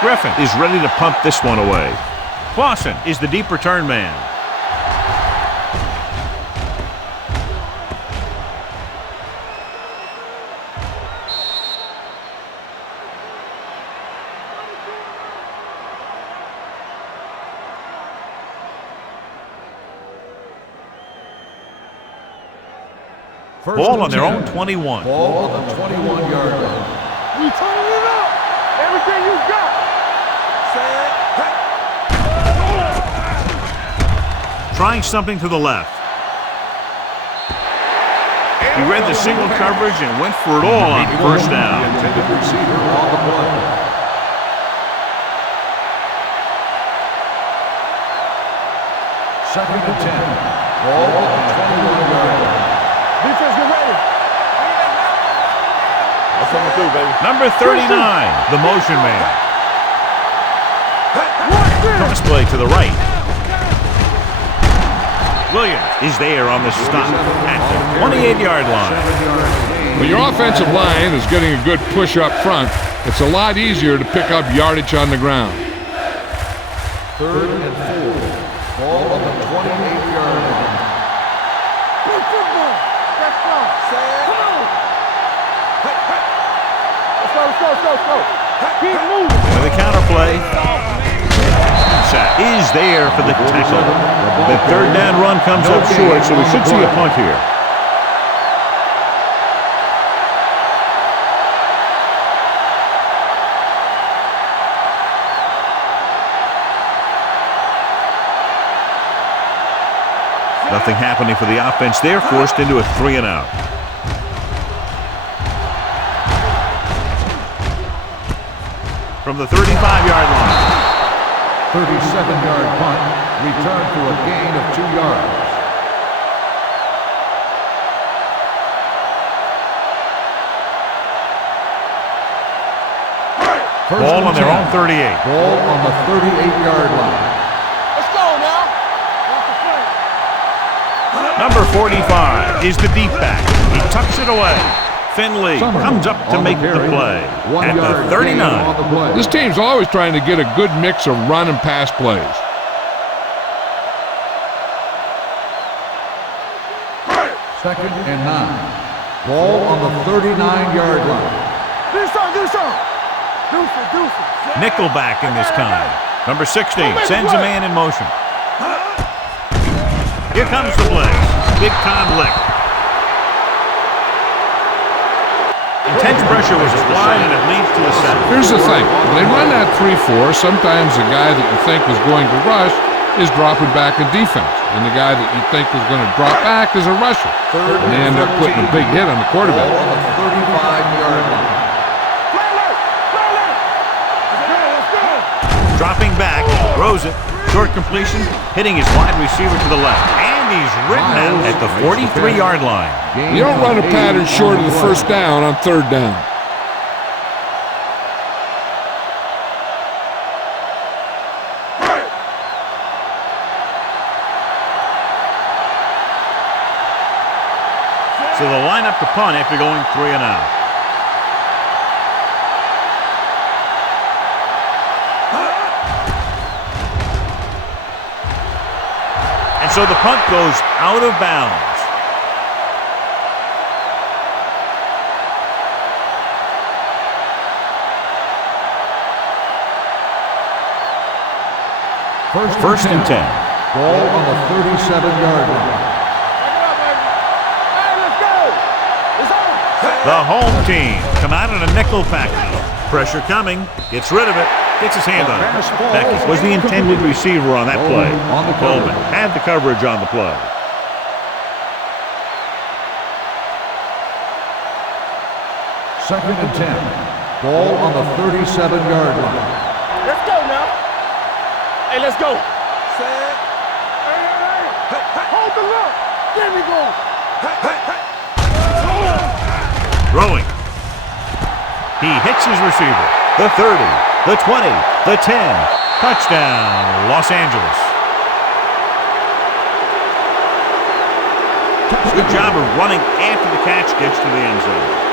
Griffin is ready to pump this one away. Clausen is the deep return man. Ball on their own 21. Ball on the 21-yard line. We turning it up. Everything you got. Trying something to the left. He read the single coverage and went for it all on first down. Intended receiver on the play. Second and 10. Ball on the 21-yard line. Defense, get ready. That's coming through, baby. Number 39, the motion man. Cross play to the right. Williams is there on the stop at the 28-yard line. When your offensive line is getting a good push up front, it's a lot easier to pick up yardage on the ground. Third and 4. Ball on the 28-yard line. Good football. Let's go. Come on. Let's go, let's go, let's go, let's go. Keep moving. With the counter play. Sack is there for the tackle. The third down run comes up short, so we should see a punt here. Nothing happening for the offense there, forced into a 3-and-out. From the 35-yard line. 37-yard punt, return for a gain of 2 yards. Ball on their own 38. Ball on the 38-yard line. Let's go now. Number 45 is the deep back. He tucks it away. Finley comes up to make the play at the 39. This team's always trying to get a good mix of run and pass plays. Second and 9. Ball on the 39-yard line. Do something. Nickelback in this time. Number 16 sends a man in motion. Here comes the blitz. Big time lick. Intense pressure was applied, and it leads to a sack. Here's the thing. When they run that 3-4, sometimes the guy that you think is going to rush is dropping back in defense. And the guy that you think is going to drop back is a rusher. And they end up putting a big hit on the quarterback. Ball on the 35-yard line. Dropping back, throws it. Short completion, hitting his wide receiver to the left. And he's written out at the 43-yard line. You don't run a pattern short of the first down on third down. So they'll line up the punt after going 3-and-out. And so the punt goes out of bounds. First and 10. Ball on the 37-yard line. The home team come out in a nickel package. Pressure coming. Gets rid of it. Gets his hand on it. Beckett was the intended receiver on that play. Coleman had the coverage on the play. Second and 10. Ball on the 37-yard line. Let's go now. Hey, let's go. Hold the look. There we go. Throwing. He hits his receiver. The 30, the 20, the 10. Touchdown, Los Angeles. Good job of running after the catch gets to the end zone.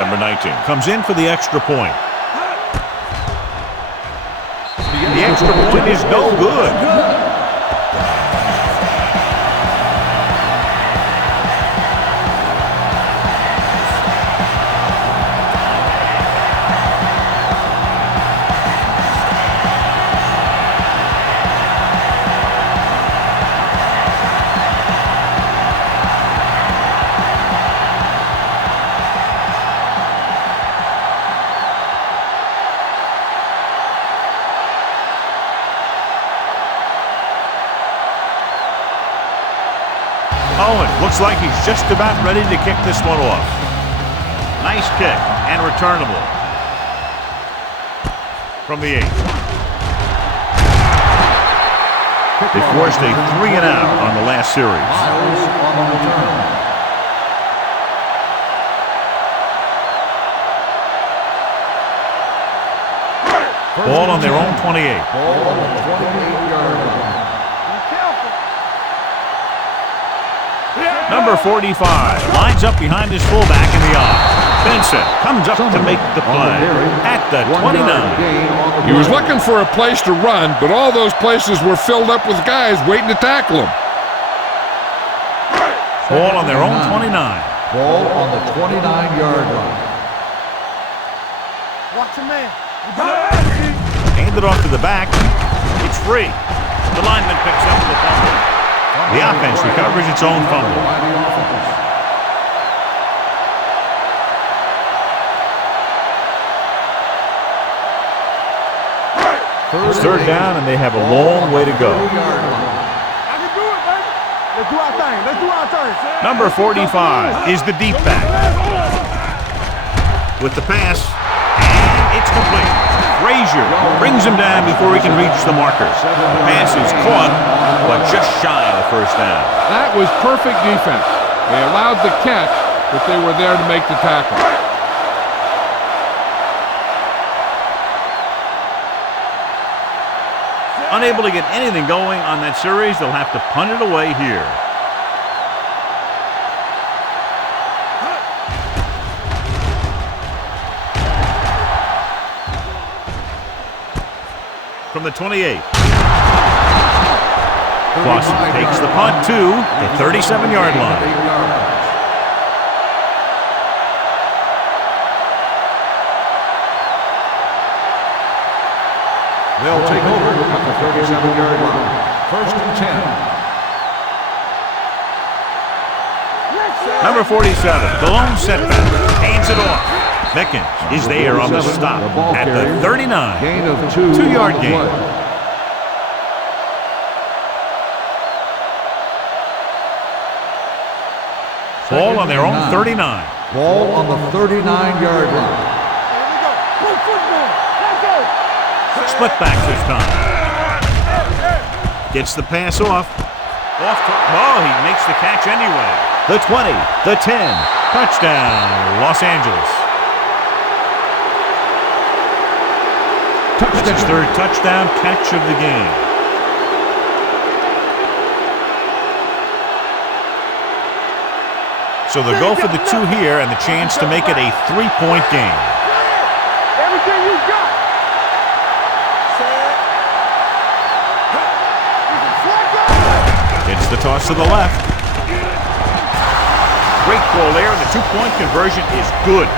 Number 19 comes in for the extra point. The extra point is no good. Owen looks like he's just about ready to kick this one off. Nice kick and returnable. From the 8. They forced a 3-and-out on the last series. Miles on the return. Ball on their own 28. Ball on the 28-yard line. Number 45 lines up behind his fullback in the off. Benson comes up to make the play at the 29. He was looking for a place to run, but all those places were filled up with guys waiting to tackle him. Ball on their own 29. Ball on the 29-yard line. Watch your man. Hand it off to the back. It's free. The lineman picks up the fumble. The offense recovers its own fumble. It's third down, and they have a long way to go. I can do it, baby. Let's do our thing. Let's do our thing. Number 45 is the deep back. With the pass, and it's complete. Frazier brings him down before he can reach the marker. The pass is caught, but just shy of the first down. That was perfect defense. They allowed the catch, but they were there to make the tackle. Unable to get anything going on that series, they'll have to punt it away here. From the 28. Clausen takes the punt to the 37-yard line. They'll take over at the 37-yard line. First and 10. Number 47, the lone setback, hands it off. Mickens is there on the stop at the 39. Gain of 2. 2-yard gain. Ball on their own 39. Ball on the 39-yard line. Here we go. Play football. Let's go. Split back this time. Gets the pass off. Oh, he makes the catch anyway. The 20, the 10. Touchdown, Los Angeles. That's his third touchdown catch of the game. So they'll go for the 2 here and the chance to make it a 3-point game. Everything you got. It's the toss to the left. Great call there, and the 2-point conversion is good.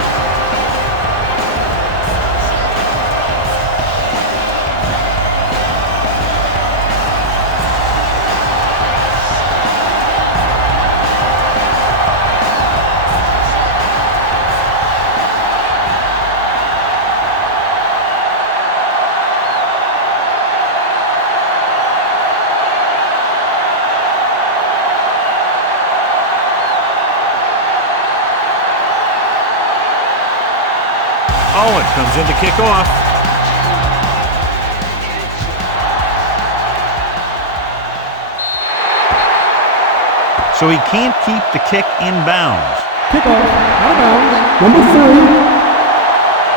Owen comes in to kick off. So he can't keep the kick in bounds. Kickoff, out of bounds, number 3.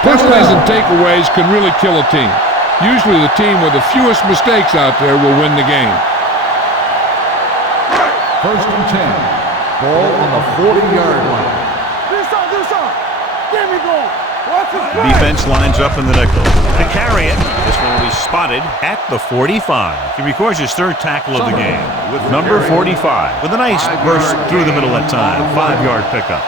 Penalties and takeaways can really kill a team. Usually the team with the fewest mistakes out there will win the game. First and 10. Ball on the 40-yard line. Do something. Get me going. Defense lines up in the nickel. To carry it, this one will be spotted at the 45. He records his third tackle of the game with number 45 with a nice burst through the middle that time. 5-yard pickup.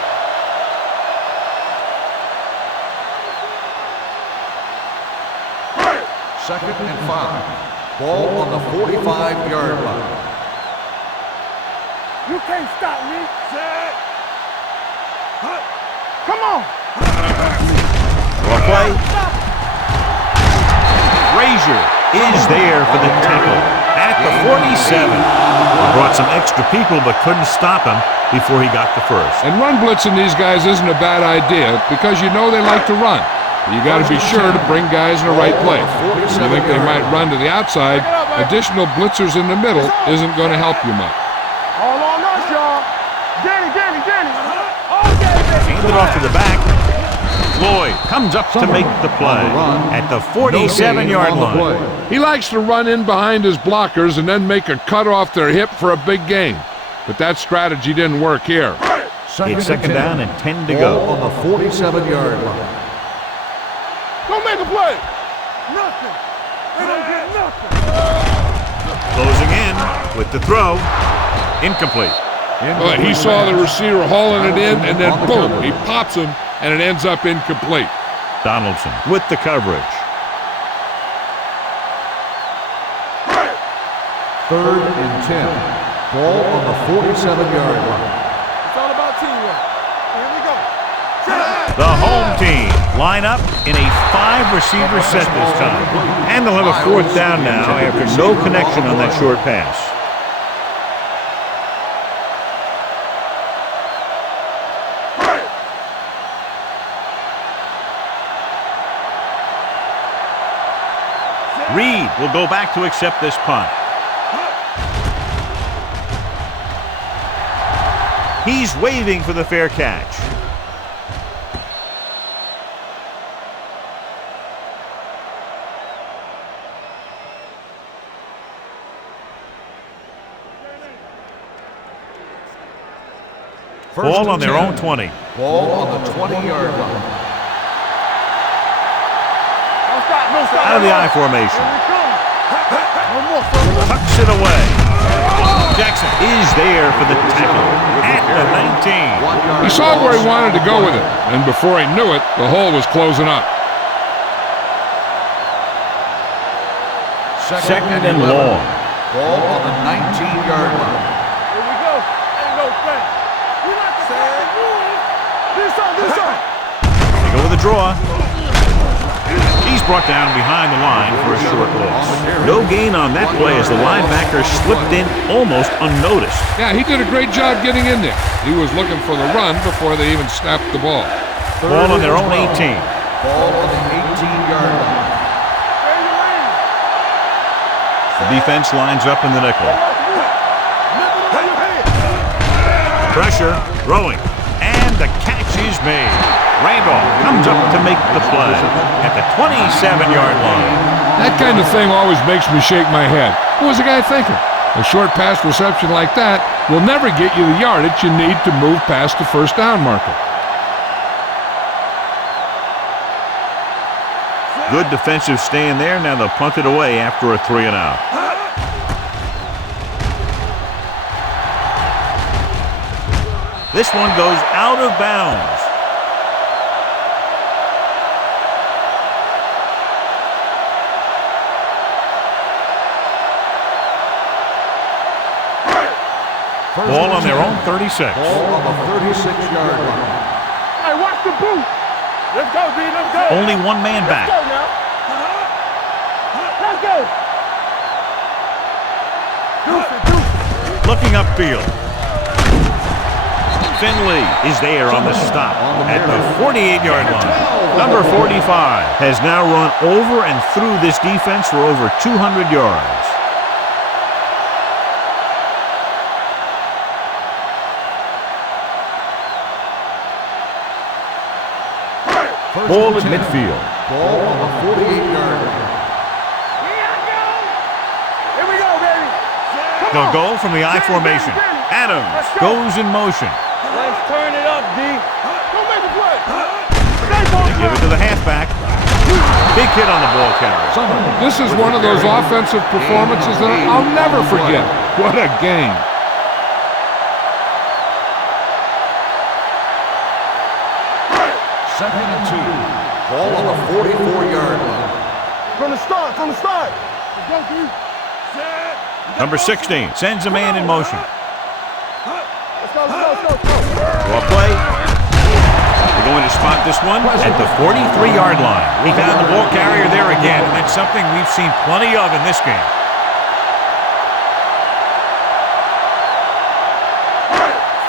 Second and 5. Ball on the 45-yard line. You can't stop me. Come on. Well play. Frazier is there for the tackle at the 47. He brought some extra people but couldn't stop him before he got the first. And run blitzing these guys isn't a bad idea because you know they like to run. But you got to be sure to bring guys in the right place. If you think they might run to the outside, additional blitzers in the middle isn't going to help you much. All on us, y'all. Danny. Hand it off to the back. Floyd comes up to make the play at the 47-yard line. He likes to run in behind his blockers and then make a cut off their hip for a big gain. But that strategy didn't work here. It's second down and 10 to Ball go. on the 47-yard line. Don't make a play. Nothing. They don't get nothing. Closing in with the throw. Incomplete. Well, he saw the receiver hauling it in, and then boom, he pops him, and it ends up incomplete. Donaldson with the coverage. Third and 10. Ball on the 47-yard line. It's all about teamwork. Here we go. The home team line up in a 5-receiver set this time. And they'll have a fourth down now after no connection on that short pass. Reed will go back to accept this punt. He's waving for the fair catch. Ball on their own 20. Ball on the 20-yard line. Don't stop. No stop. Out of the I formation. Here we come. One more, son. Tucks it away. Jackson is there for the tackle at the 19. He saw where he wanted to go with it, and before he knew it, the hole was closing up. Second and long. Ball on the 19-yard line. Here we go. Ain't no thing. We like to say rules. This on. They go with a draw. He's brought down behind the line for a short loss. No gain on that play as the linebacker slipped in almost unnoticed. Yeah, he did a great job getting in there. He was looking for the run before they even snapped the ball. Ball on their own 18. Ball on the 18-yard line. The defense lines up in the nickel. Pressure, throwing, and the catch is made. Randolph comes up to make the play at the 27-yard line. That kind of thing always makes me shake my head. What was the guy thinking? A short pass reception like that will never get you the yardage you need to move past the first down marker. Good defensive stand there. Now they'll punt it away after a 3 and out. This one goes out of bounds. Ball on their own 36. Ball on the 36-yard line. Hey, watch the boot. Let's go, B. Let's go. Only one man back. Let's go now. Let's go. Deuce. Looking upfield. Finley is there on the stop at the 48-yard line. Number 45 has now run over and through this defense for over 200 yards. Ball at midfield. Ball on the 48-yard line. Here we go, baby. They'll go from the I formation. Adams goes in motion. Let's turn it up, D. Don't make a play. They give it to the halfback. Big hit on the ball carrier. This is one of those offensive performances that I'll never forget. What a game. Second and 2. Ball on the 44-yard line. From the start. Let's go, D. Number 16 sends a man in motion. Let's go. Well play. They're going to spot this one at the 43-yard line. He found the ball carrier there again, and that's something we've seen plenty of in this game.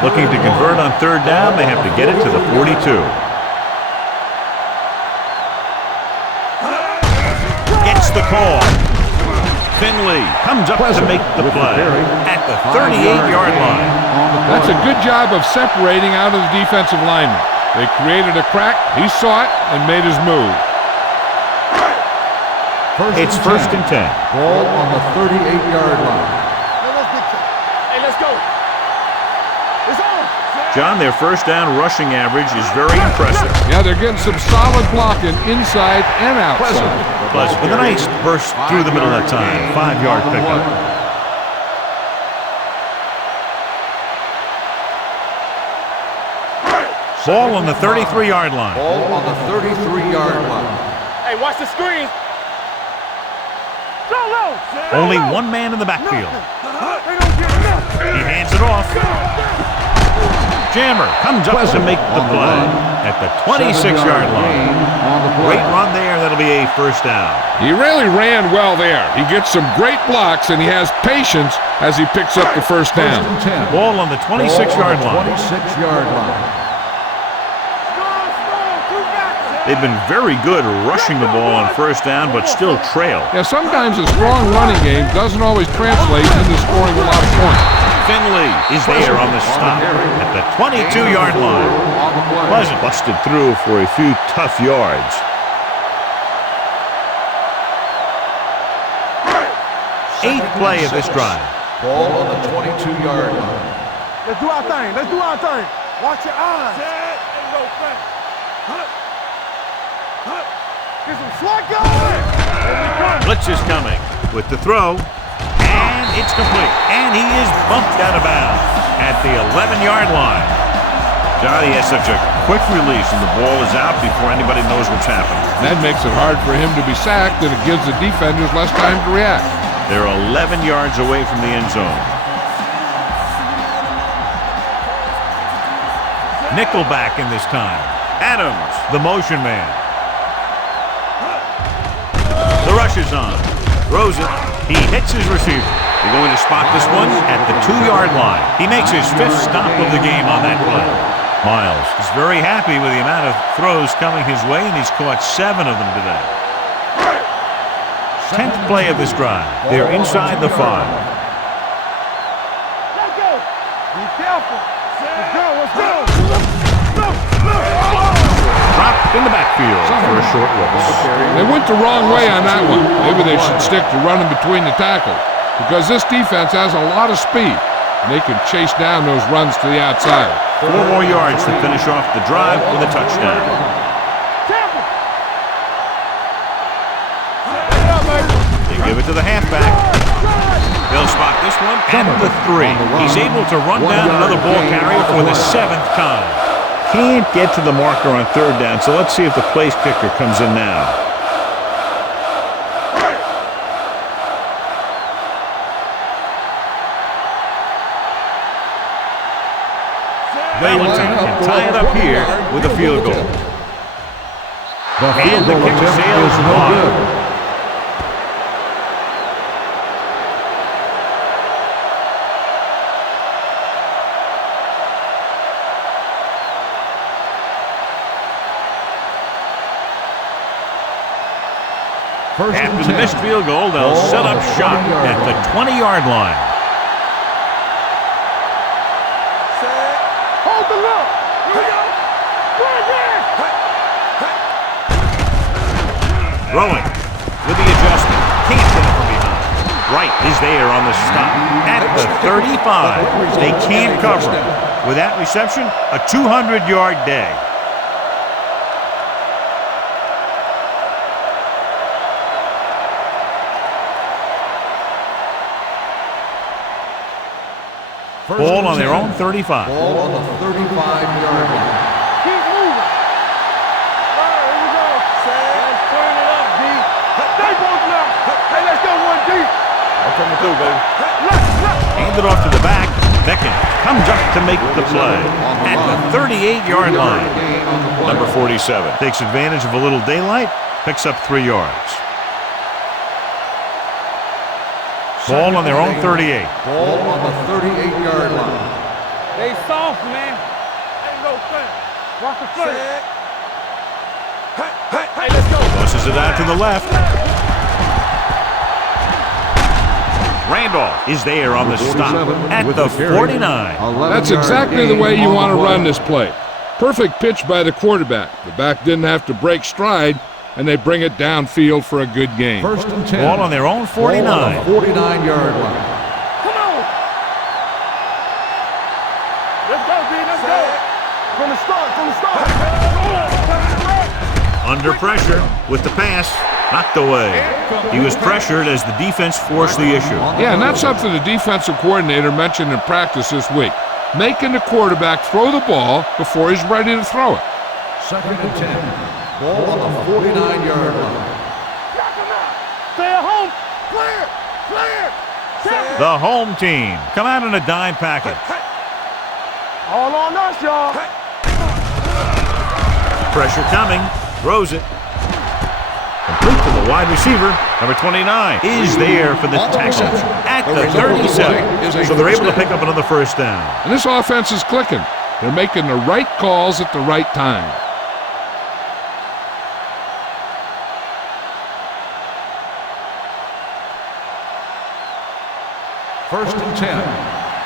Looking to convert on third down, they have to get it to the 42. Gets the call. Finley comes up to make the play at the 38-yard line. That's a good job of separating out of the defensive lineman. They created a crack, he saw it, and made his move. It's first and 10. Ball on the 38-yard line. Hey, let's go. It's on. John, their first down rushing average is very impressive. Yeah, they're getting some solid blocking inside and outside. Pleasant with a nice burst through the middle that time. 5-yard pickup. Ball on the 33-yard line. Ball on the 33-yard line. Hey, watch the screen. Go low. Only one man in the backfield. He hands it off. Jammer comes up to make the play at the 26-yard line. Great run there. That'll be a first down. He really ran well there. He gets some great blocks, and he has patience as he picks up the first down. Ball on the 26-yard line. 26-yard line. They've been very good rushing the ball on first down, but still trail. Yeah, sometimes a strong running game doesn't always translate into scoring a lot of points. Finley is there on the stop at the 22-yard line. Pleasant busted through for a few tough yards. Eighth play of this drive. Ball on the 22-yard line. Let's do our thing. Let's do our thing. Watch your eyes. Ain't no thing. Get some swat going. Blitz is coming with the throw, and it's complete. And he is bumped out of bounds at the 11-yard line. Johnny has such a quick release, and the ball is out before anybody knows what's happening. That makes it hard for him to be sacked, and it gives the defenders less time to react. They're 11 yards away from the end zone. Nickelback in this time. Adams, the motion man. The rush is on. Throws it. He hits his receiver. They're going to spot this one at the 2-yard line. He makes his 5th stop of the game on that play. Miles is very happy with the amount of throws coming his way, and he's caught 7 of them today. 10th play of this drive. They're inside the 5. Let's go. Be careful. Let's go. Let's go. Dropped in the backfield for a short loss. They went the wrong way on that one. Maybe they should stick to running between the tackles, because this defense has a lot of speed, and they can chase down those runs to the outside. 4 more yards to finish off the drive with a touchdown. They give it to the halfback. They'll spot this one at the 3. He's able to run down another ball carrier for the 7th time. Can't get to the marker on 3rd down, so let's see if the place kicker comes in now. Valentine can tie it up here with a field goal. And the kick sails wide. After the missed field goal, they'll set up shop at the 20-yard line. Hold the look. Throwing with the adjustment. Can't hit it from behind. Wright is there on the stop at the 35. They can't cover. With that reception, a 200-yard day. Ball on their own 35. Ball on the 35-yard line. Keep moving. All right, here we go. Let's turn it up, D. They both now. Hey, let's go 1 deep. I'm coming through, baby. Hand it off to the back. Beckett comes up to make the play at the 38-yard line. Number 47 takes advantage of a little daylight, picks up 3 yards. Ball on their own 38. Ball on the 38-yard line. They soft, man. Ain't no thing. Watch the play. Hey, let's go. Tosses it out to the left. Randolph is there on the stop at the 49. That's exactly the way you want to run this play. Perfect pitch by the quarterback. The back didn't have to break stride, and they bring it downfield for a good game. 1st and 10. Ball on their own 49. Ball on the 49-yard line. Come on. Let's go, D. Let's go. Under pressure with the pass. Knocked away. He was pressured as the defense forced the issue. Yeah, and that's something the defensive coordinator mentioned in practice this week. Making the quarterback throw the ball before he's ready to throw it. 2nd and 10. Ball on the 49-yard line. Stay at home. Clear. Clear. The home team come out in a dime package. All on us, y'all. Pressure coming. Throws it. Complete to the wide receiver. Number 29 is there for the tackle at the 37. So they're able to pick up another first down. And this offense is clicking. They're making the right calls at the right time. First and 10.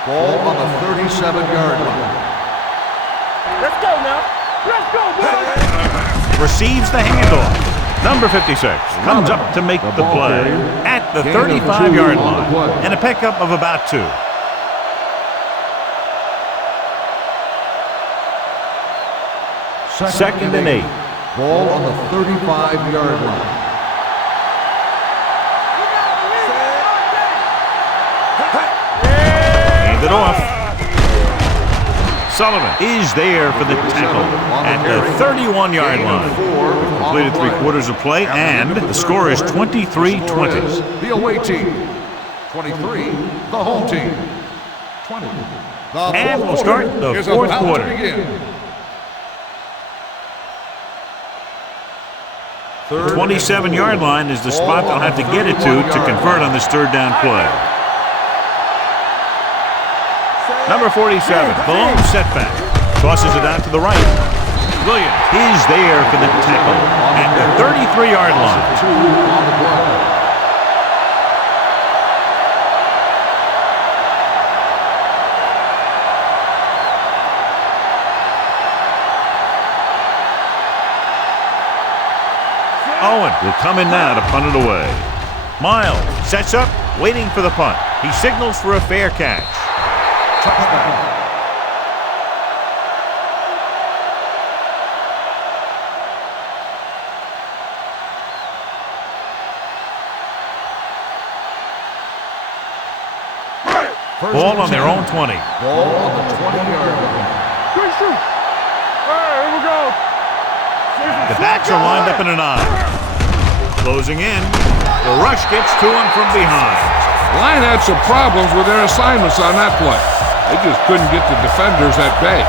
Ball on the 37-yard line. Let's go now. Let's go, boys. Receives the handoff. Number 56 comes up to make the play at the 35-yard line. And a pickup of about 2. Second and 8. Ball on the 35-yard line. Hand it off. Sullivan is there for the tackle at the 31-yard line. Completed 3/4 of play, and the score is 23-20. The away team. 23, the home team. 20. And we'll start the 4th quarter. 27-yard line is the spot they'll have to get it to convert on this 3rd down play. Number 47, the lone setback. Tosses it out to the right. Williams is there for the tackle at the 33-yard line. Owen will come in now to punt it away. Miles sets up, waiting for the punt. He signals for a fair catch. Touchdown. Ball on their own 20. Ball on the 20-yard line. Good shoot. Here we go. The backs are lined up in an eye. Closing in. The rush gets to him from behind. Line had some problems with their assignments on that play. They just couldn't get the defenders at bay.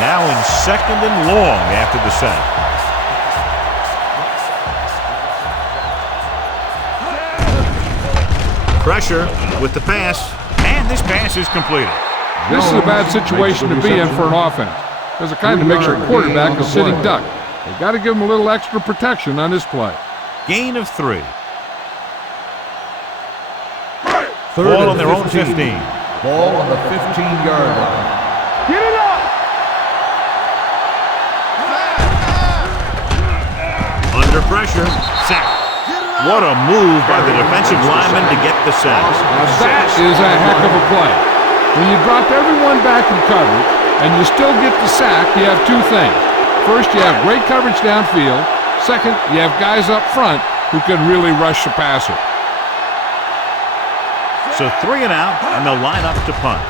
Now in 2nd and long after the sack. Pressure with the pass, and this pass is completed. This is a bad situation to be in for an offense, because it kind of makes your quarterback a sitting duck. They've got to give him a little extra protection on this play. Gain of 3. Ball on their own 15. Ball on the 15-yard line. Get it up. Under pressure, sack. What a move by the defensive lineman to get the sack. Now that is a heck of a play. When you drop everyone back in coverage and you still get the sack, you have 2 things. First, you have great coverage downfield. Second, you have guys up front who can really rush the passer. So 3 and out, and they'll line up to punt.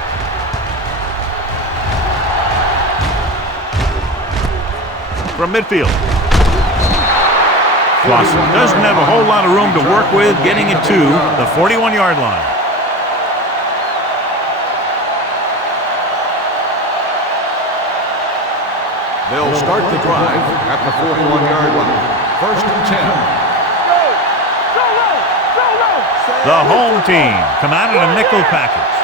From midfield. Clausen doesn't have a whole lot of room to work with, getting it to the 41-yard line. They'll start the drive at the 41-yard line. First and 10. The home team come out in a nickel package.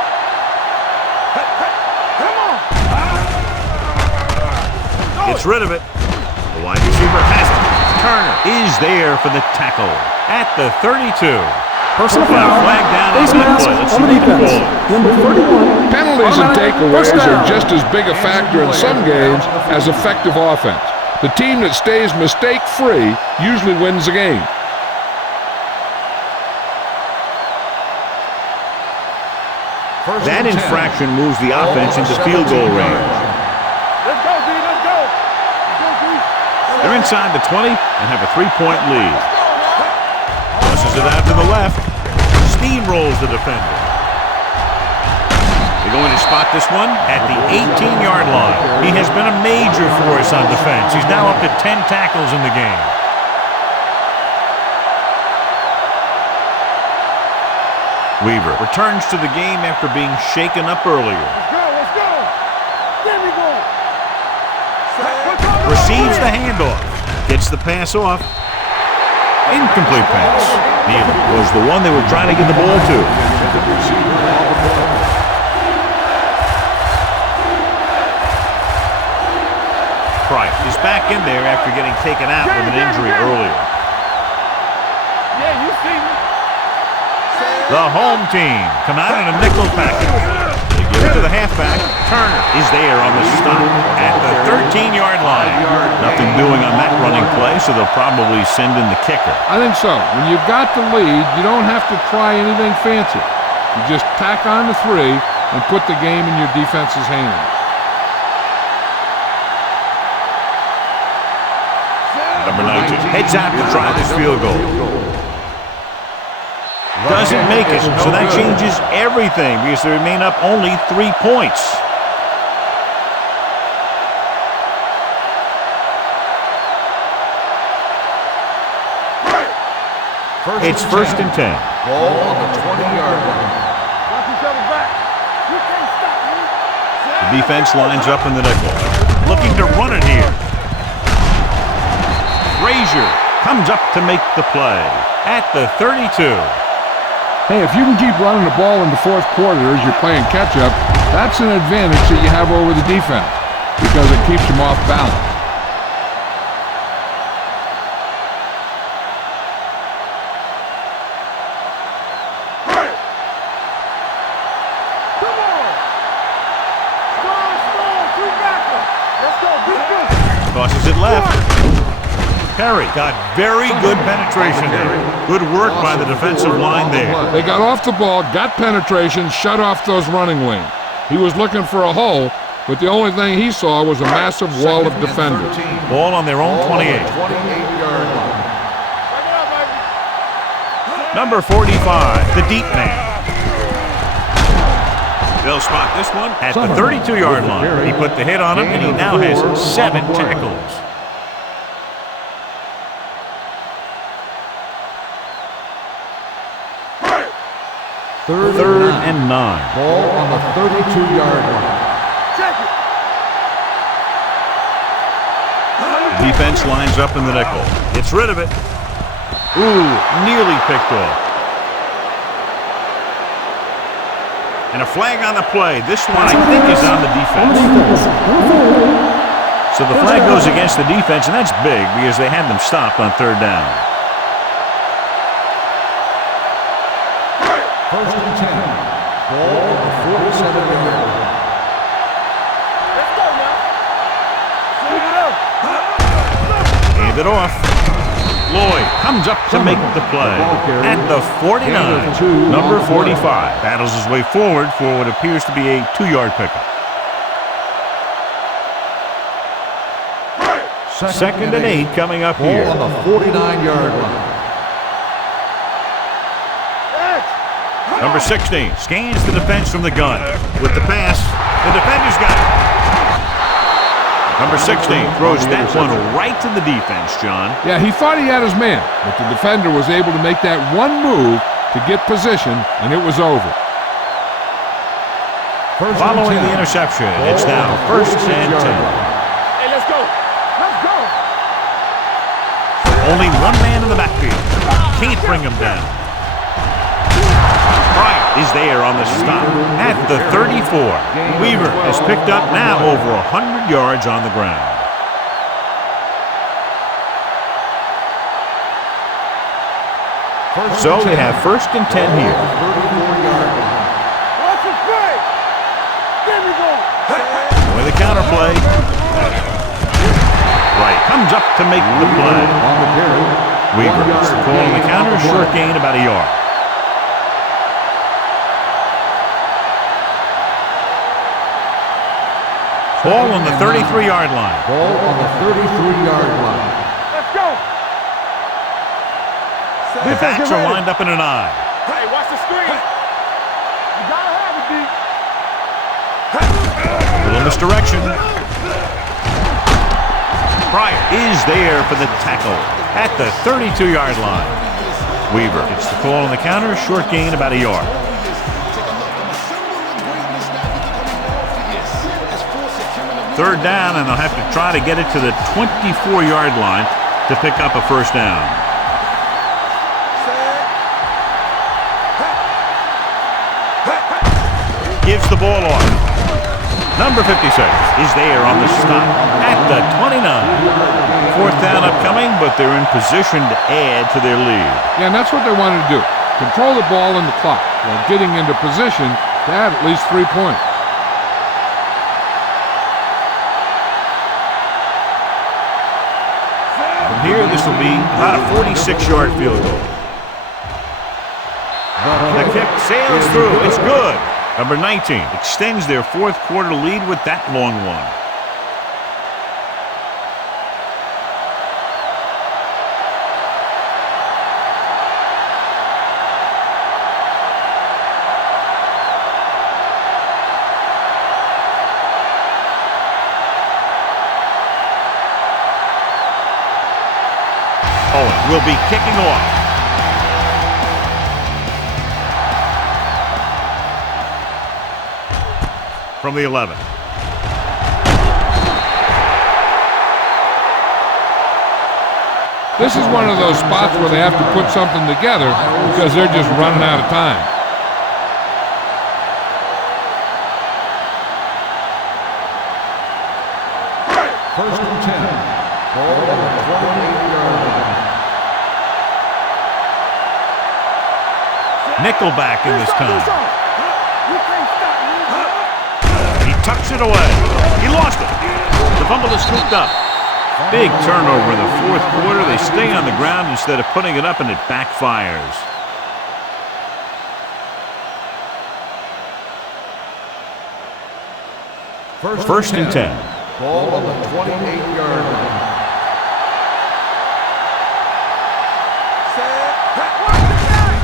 Gets rid of it. The wide receiver has it. Turner is there for the tackle at the 32. Personal foul. Flag down Face on that mask play. Let's on see the what the defense. call is. Number 31. Penalties and takeaways First down. are just as big a factor in some games as effective offense. The team that stays mistake-free usually wins the game. That infraction moves the offense into field goal range. Let's go, D. Let's go. Let's go, D. They're inside the 20 and have a 3-point lead. Tosses it out to the left. Steamrolls the defender. They're going to spot this one at the 18-yard line. He has been a major force on defense. He's now up to 10 tackles in the game. Weaver returns to the game after being shaken up earlier. Let's go. Let's go. There we go. Receives the handoff. Gets the pass off. Incomplete pass. Neither was the one they were trying to get the ball to. Price is back in there after getting taken out with an injury earlier. Yeah, you see me. The home team come out in a nickel package. They give it to the halfback. Turner is there on the stop at the 13-yard line. Nothing doing on that running play, so they'll probably send in the kicker. I think so. When you've got the lead, you don't have to try anything fancy. You just tack on the 3 and put the game in your defense's hands. Number 19 heads out to try this field goal. Doesn't make it, so that changes everything because they remain up only 3 points. It's first and 10. Ball on the 20-yard line. Watch each other back. You can't stop me. The defense lines up in the nickel. Looking to run it here. Frazier comes up to make the play at the 32. Hey, if you can keep running the ball in the fourth quarter as you're playing catch-up, that's an advantage that you have over the defense because it keeps them off balance. Come on. Strong, two backer. Let's go. Tosses it left. Perry got very good penetration there. Good work by the defensive line there. They got off the ball, got penetration, shut off those running lanes. He was looking for a hole, but the only thing he saw was a massive wall of defenders. Ball on their own 28. 28-yard line. Number 45, the deep man. They'll spot this one at the 32-yard line. He put the hit on him, and he now has 7 tackles. Third and 9. Ball on the 32-yard line. Check it. Defense lines up in the nickel. Gets rid of it. Ooh, nearly picked off. And a flag on the play. This one, I think, is on the defense. So the flag goes against the defense, and that's big because they had them stopped on 3rd down. First and 10. Ball on the 47-yard line. Let's go, y'all. Shoot it up. Hand it off. Lloyd comes up to make the play at the 49. Number 45 battles his way forward for what appears to be a 2-yard pickup. Second and 8 coming up here. Ball on the 49-yard line. Number 16 scans the defense from the gun. With the pass, the defender's got it. Number 16 throws that one right to the defense, John. Yeah, he thought he had his man, but the defender was able to make that one move to get position, and it was over. Following the interception, it's now first and 10. Hey, let's go. Let's go. Only one man in the backfield. Can't bring him down. Bryant is there on the stop at the 34. Weaver has picked up now over 100 yards on the ground. So they have first and 10 here. Watch it play. There we go. With a counter play. Right, comes up to make the play. Weaver is calling the counter, short gain about a yard. Ball on the 33-yard line. Ball on the 33-yard line. Let's go. The backs are lined up in an I. Hey, watch the screen. You gotta have it, D. Little misdirection. Pryor is there for the tackle at the 32-yard line. Weaver gets the call on the counter, short gain about a yard. Third down, and they'll have to try to get it to the 24-yard line to pick up a first down. Gives the ball off. Number 56 is there on the stop at the 29. Fourth down upcoming, but they're in position to add to their lead. Yeah, and that's what they wanted to do. Control the ball and the clock while getting into position to add at least 3 points. From here, this will be about a 46-yard field goal. The kick sails through. It's good. Number 19 extends their fourth quarter lead with that long one. Owen will be kicking off. From the 11. This is one of those spots where they have to put something together because they're just running out of time. First and 10. Ball on the 28-yard line. Nickelback in this time. Tucks it away. He lost it. The fumble is scooped up. Big turnover in the fourth quarter. They stay on the ground instead of putting it up, and it backfires. First and 10. Ball on the 28-yard line.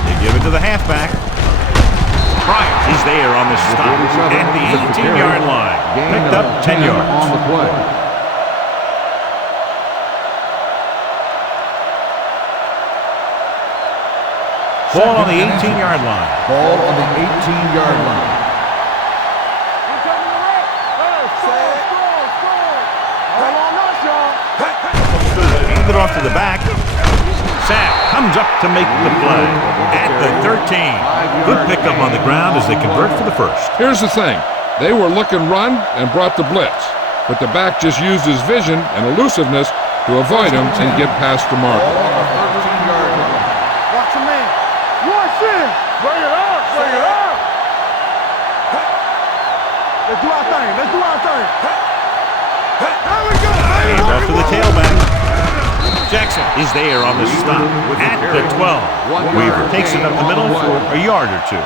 They give it to the halfback. Pryor is there on the stop at the 18-yard line. Picked up 10 yards. On the play. Ball on the 18-yard line. Ball on the 18-yard line. Hand it off to the back. Sack comes up to make the play at the 13. Good pickup on the ground as they convert for the first. Here's the thing. They were looking run and brought the blitz, but the back just used his vision and elusiveness to avoid him and get past the mark. Ball on the 13-yard line. Watch the man. Watch him. Bring it up. Bring it up. Let's do our thing. Let's do our thing. There we go. Hand off to the tailback. Jackson is there on the stop at the 12. Weaver takes it up the middle for a yard or two.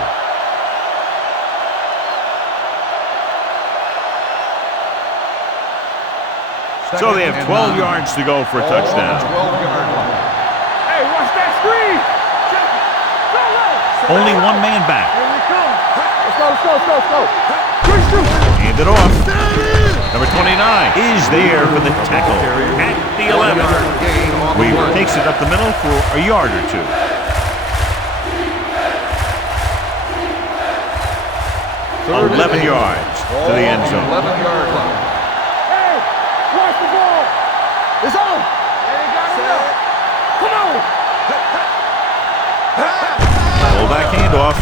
So they have 12 yards to go for a touchdown. 12-yard line. Hey, watch that screen. Only one man back. Here we come. Let's go, let's go, let's go, let's go. Quick shoot. Hand it off. Number 29 is there for the tackle at the 11. Weaver takes it up the middle for a yard or two. Third 11 and 8. yards to the end zone. 11-yard line. Hey, watch the ball. It's on. They ain't got enough. Come on. Fullback handoff.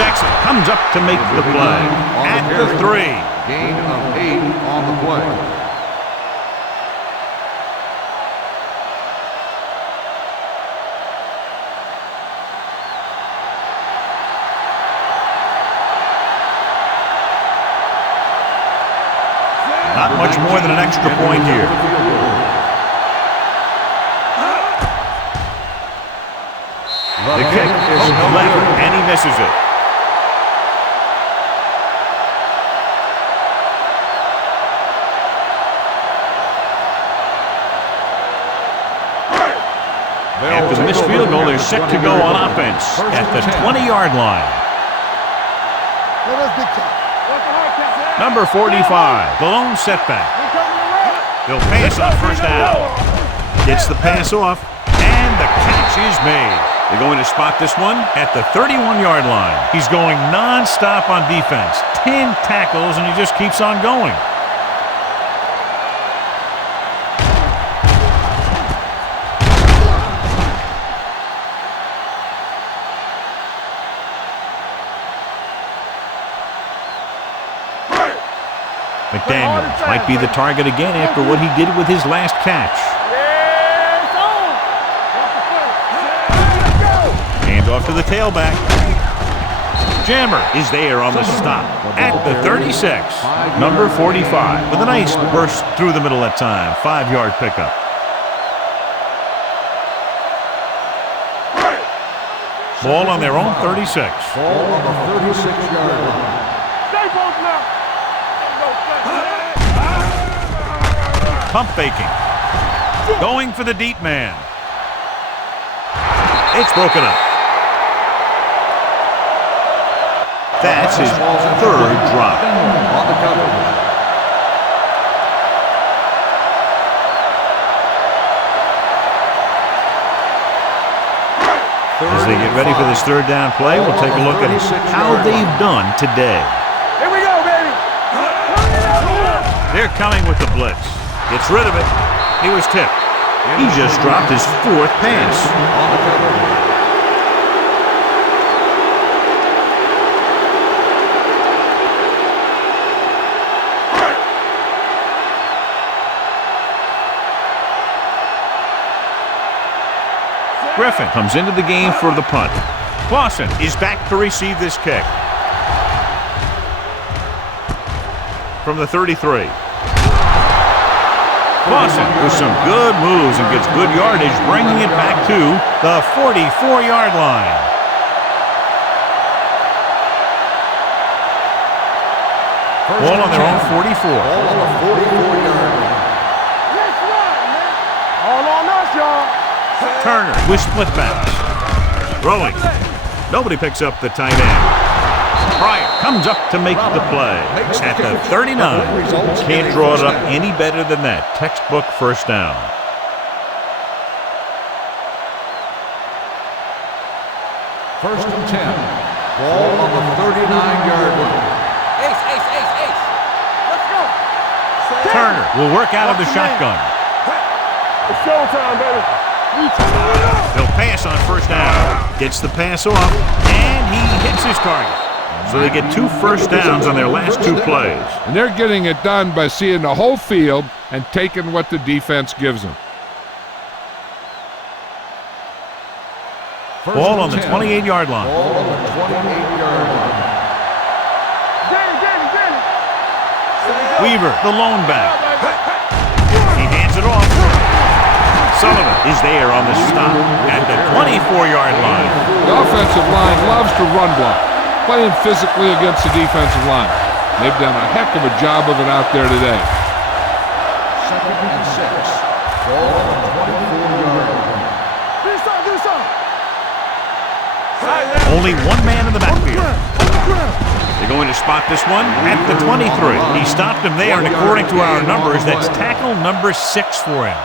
Jackson comes up to make the play at the 3. Gain of 8 on the play. Not much more than an extra point here. The kick is left, and he misses it. After the missed field goal, they're set to go on offense at the 20-yard line. Number 45, the lone setback. They'll pass on first down. Gets the pass off, and the catch is made. They're going to spot this one at the 31-yard line. He's going non-stop on defense. 10 tackles, and he just keeps on going. McDaniels might be the target again after what he did with his last catch. Hand off to the tailback. Jammer is there on the stop at the 36. Number 45 with a nice burst through the middle that time. 5-yard pickup. Ball on their own 36. Ball on the 36-yard line. Pump faking. Going for the deep man. It's broken up. That's his third drop. On the cover. As they get ready for this third down play, we'll take a look at how they've done today. Here we go, baby. They're coming with the blitz. Gets rid of it. He was tipped. He just dropped his 4th pass. On the cover. Griffin comes into the game for the punt. Clausen is back to receive this kick. From the 33. Clausen with some good moves and gets good yardage, bringing it back to the 44-yard line. Ball on their own 44. Ball on the 44-yard line. All on us, y'all. Turner with split backs. Throwing. Nobody picks up the tight end. Pryor comes up to make the play at the 39. Can't draw it up any better than that. Textbook first down. First and 10. Ball on the 39-yard line. Ace. Let's go. Turner will work out of the shotgun. It's showtime, baby. They'll pass on first down. Gets the pass off, and he hits his target. So they get 2 first downs on their last 2 plays. And they're getting it done by seeing the whole field and taking what the defense gives them. Ball on the 28-yard line. Ball on the 28-yard line. Weaver, the lone back. He hands it off. Sullivan is there on the stop at the 24-yard line. The offensive line loves to run block, playing physically against the defensive line. They've done a heck of a job of it out there today. Second and 6. Ball on the 24-yard line. Only one man in the backfield. They're going to spot this one at the 23. He stopped him there, and according to our numbers, that's tackle number 6 for him.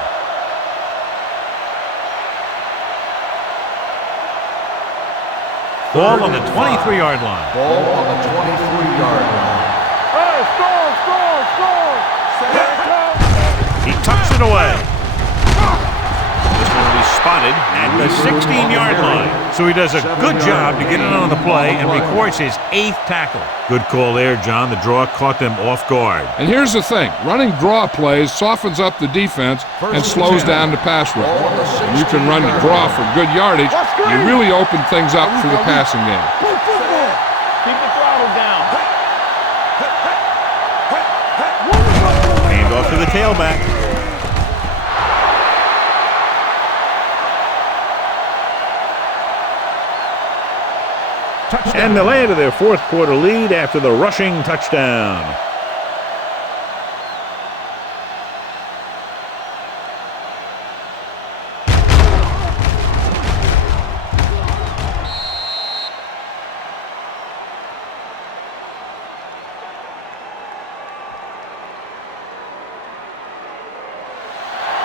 Ball on the 23-yard line. Ball on the 23-yard line. Hey, score. He tucks it away. This one will be spotted at the 16-yard line. So he does a good job to get it on the play and records his 8th tackle. Good call there, John. The draw caught them off guard. And here's the thing. Running draw plays softens up the defense and slows down the pass rush. When you can run the draw for good yardage, you really open things up for the passing game. Keep the throttle down. Hand off to the tailback. And they'll add to their 4th quarter lead after the rushing touchdown.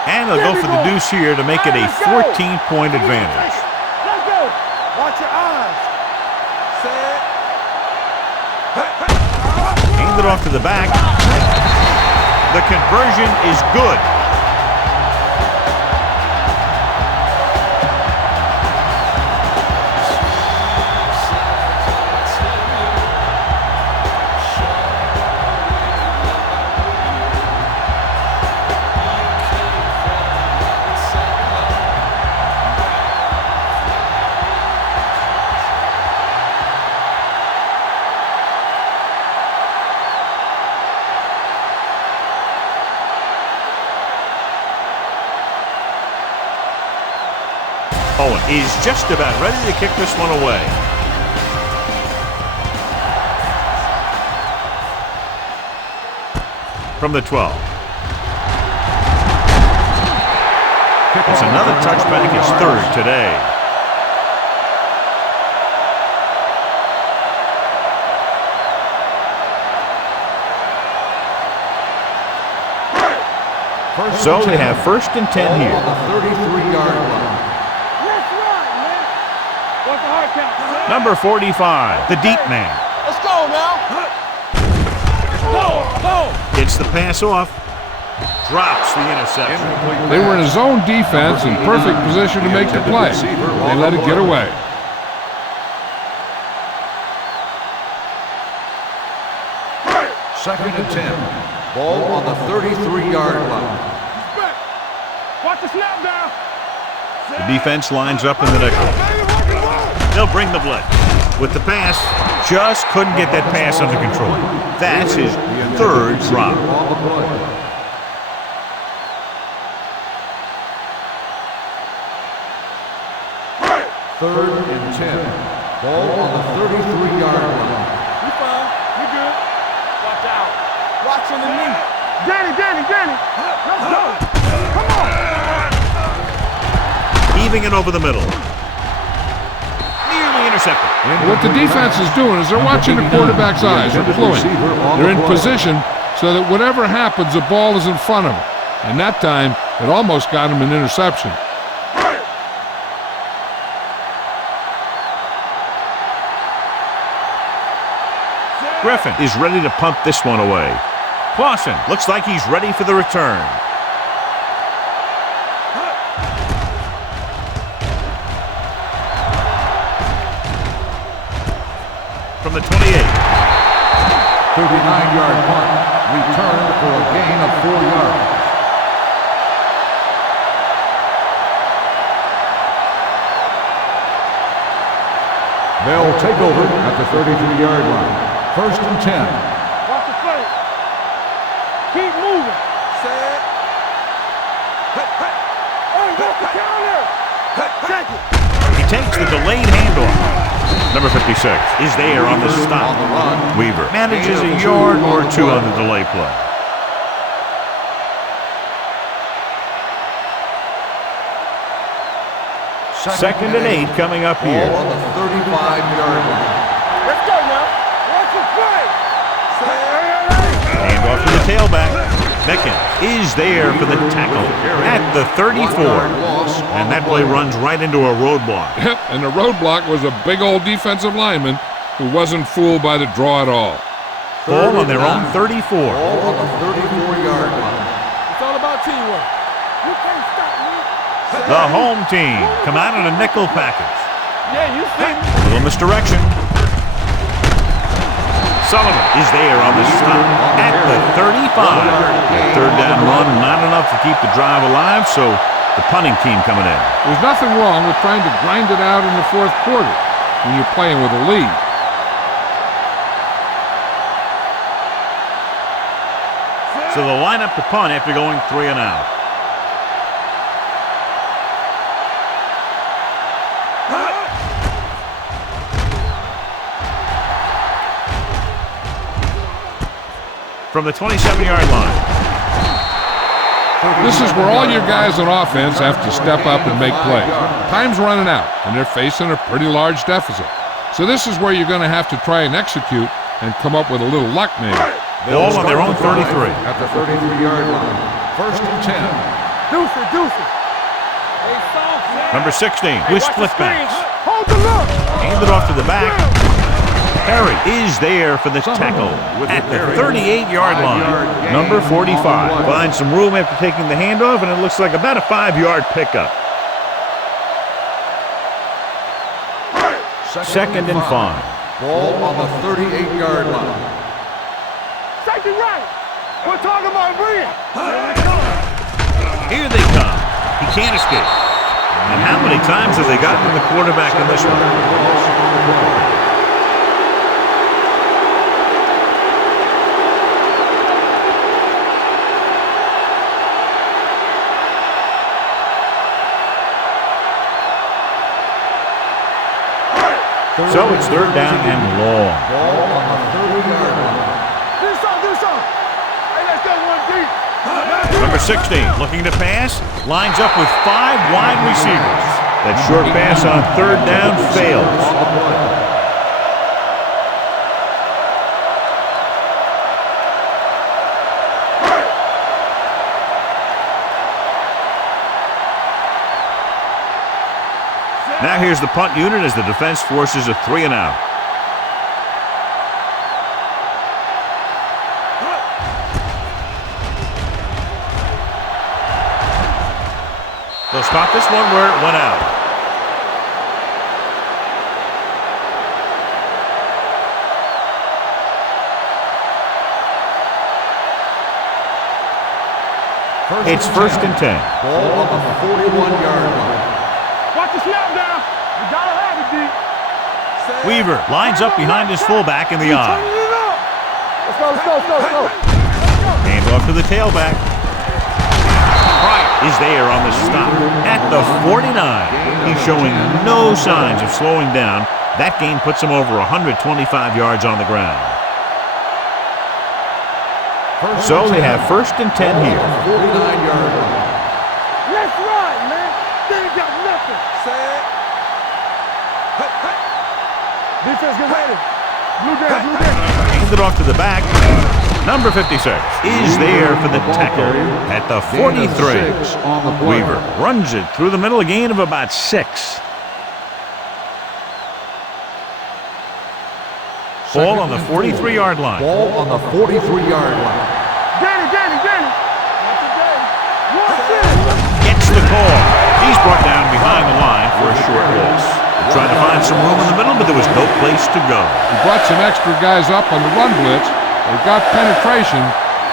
And they'll go for the deuce here to make it a 14-point advantage. Let's go. Watch your eyes. Set. Hand it off to the back. The conversion is good. Owen is just about ready to kick this one away. From the 12. It's another touchback, his third today. So they have 1st and 10 here. On the 33-yard line. Number 45, the deep man. Let's go now. Gets the pass off. Drops the interception. They were in a zone defense in perfect position to make the play. They let it get away. Second and 10. Ball on the 33-yard line. Watch the snap down. The defense lines up in the nickel. They'll bring the blitz. With the pass, just couldn't get that pass under control. That's his third drop. On the play. Third and 10. Ball on the 33-yard line. You fine. You good. Watch out. Watch on the knee. Danny. Let's go. Come on. Heaving it over the middle. Nearly intercepted. What the defense is doing is they're watching the quarterback's eyes. They're fluent. They're in position so that whatever happens, the ball is in front of them. And that time, it almost got him an interception. Griffin is ready to punt this one away. Clausen looks like he's ready for the return. From the 28. 39-yard punt. Returned for a gain of 4 yards. They'll take over at the 33-yard line. 1st and 10. Watch the play. Keep moving. Set. Hey, what's the counter? Check it. He takes the delayed handoff. Number 56 is there on the stop. On the run. Weaver manages a yard or two on the delay play. Second and 8 coming up here. Ball on the 35-yard line. Let's go now. Watch the play. Set. Hand off to the tailback. Mickens is there for the tackle at the 34. And that play runs right into a roadblock. Yep, and the roadblock was a big old defensive lineman who wasn't fooled by the draw at all. Ball on their own 34. Ball on the 34-yard line. It's all about teamwork. You can't stop me. The home team come out in a nickel package. Yeah, you see me. A little misdirection. Sullivan is there on the stop at the 35. Third down run, not enough to keep the drive alive, so the punting team coming in. There's nothing wrong with trying to grind it out in the fourth quarter when you're playing with a lead. So they'll line up to punt after going 3 and out. From the 27-yard line. This is where all your guys on offense have to step up and make plays. Time's running out, and they're facing a pretty large deficit. So this is where you're going to have to try and execute and come up with a little luck maybe. Ball on their own 33. At the 33-yard line. 1st and 10. Deucey. Number 16 with split backs. Hold the look. Hand it off to the back. Perry is there for the tackle at the 38-yard line. Number 45 finds some room after taking the handoff, and it looks like about a 5-yard pickup. Second and 5. Ball on the 38-yard line. Safety right. We're talking about Brian. Here they come. He can't escape. And how many times have they gotten to the quarterback in this one? So it's third down and long. Ball on the 30-yard line. Do something. Hey, let's go one deep. Number 16 looking to pass. Lines up with 5 wide receivers. That short pass on third down fails. Now here's the punt unit as the defense forces a 3 and out. They'll stop this one where it went out. It's first and 10. Ball on the 41-yard line. Watch the snap now. You gotta have it, D. Weaver lines up behind his fullback in the eye. Let's go. Hand off to the tailback. Bryant is there on the stop at the 49. He's showing no signs of slowing down. That gain puts him over 125 yards on the ground. So they have first and 10 here. 49-yard line. Let's ride, man. They ain't got nothing. Defense, get ready. Blue down. Hand it off to the back. Number 56 is there for the tackle at the 43. Weaver runs it through the middle, a gain of about 6. Ball on the 43-yard line. Ball on the 43-yard line. Danny. Gets the call. He's brought down behind the line for a short loss. Trying to find some room in the middle, but there was no place to go. He brought some extra guys up on the run blitz. They got penetration,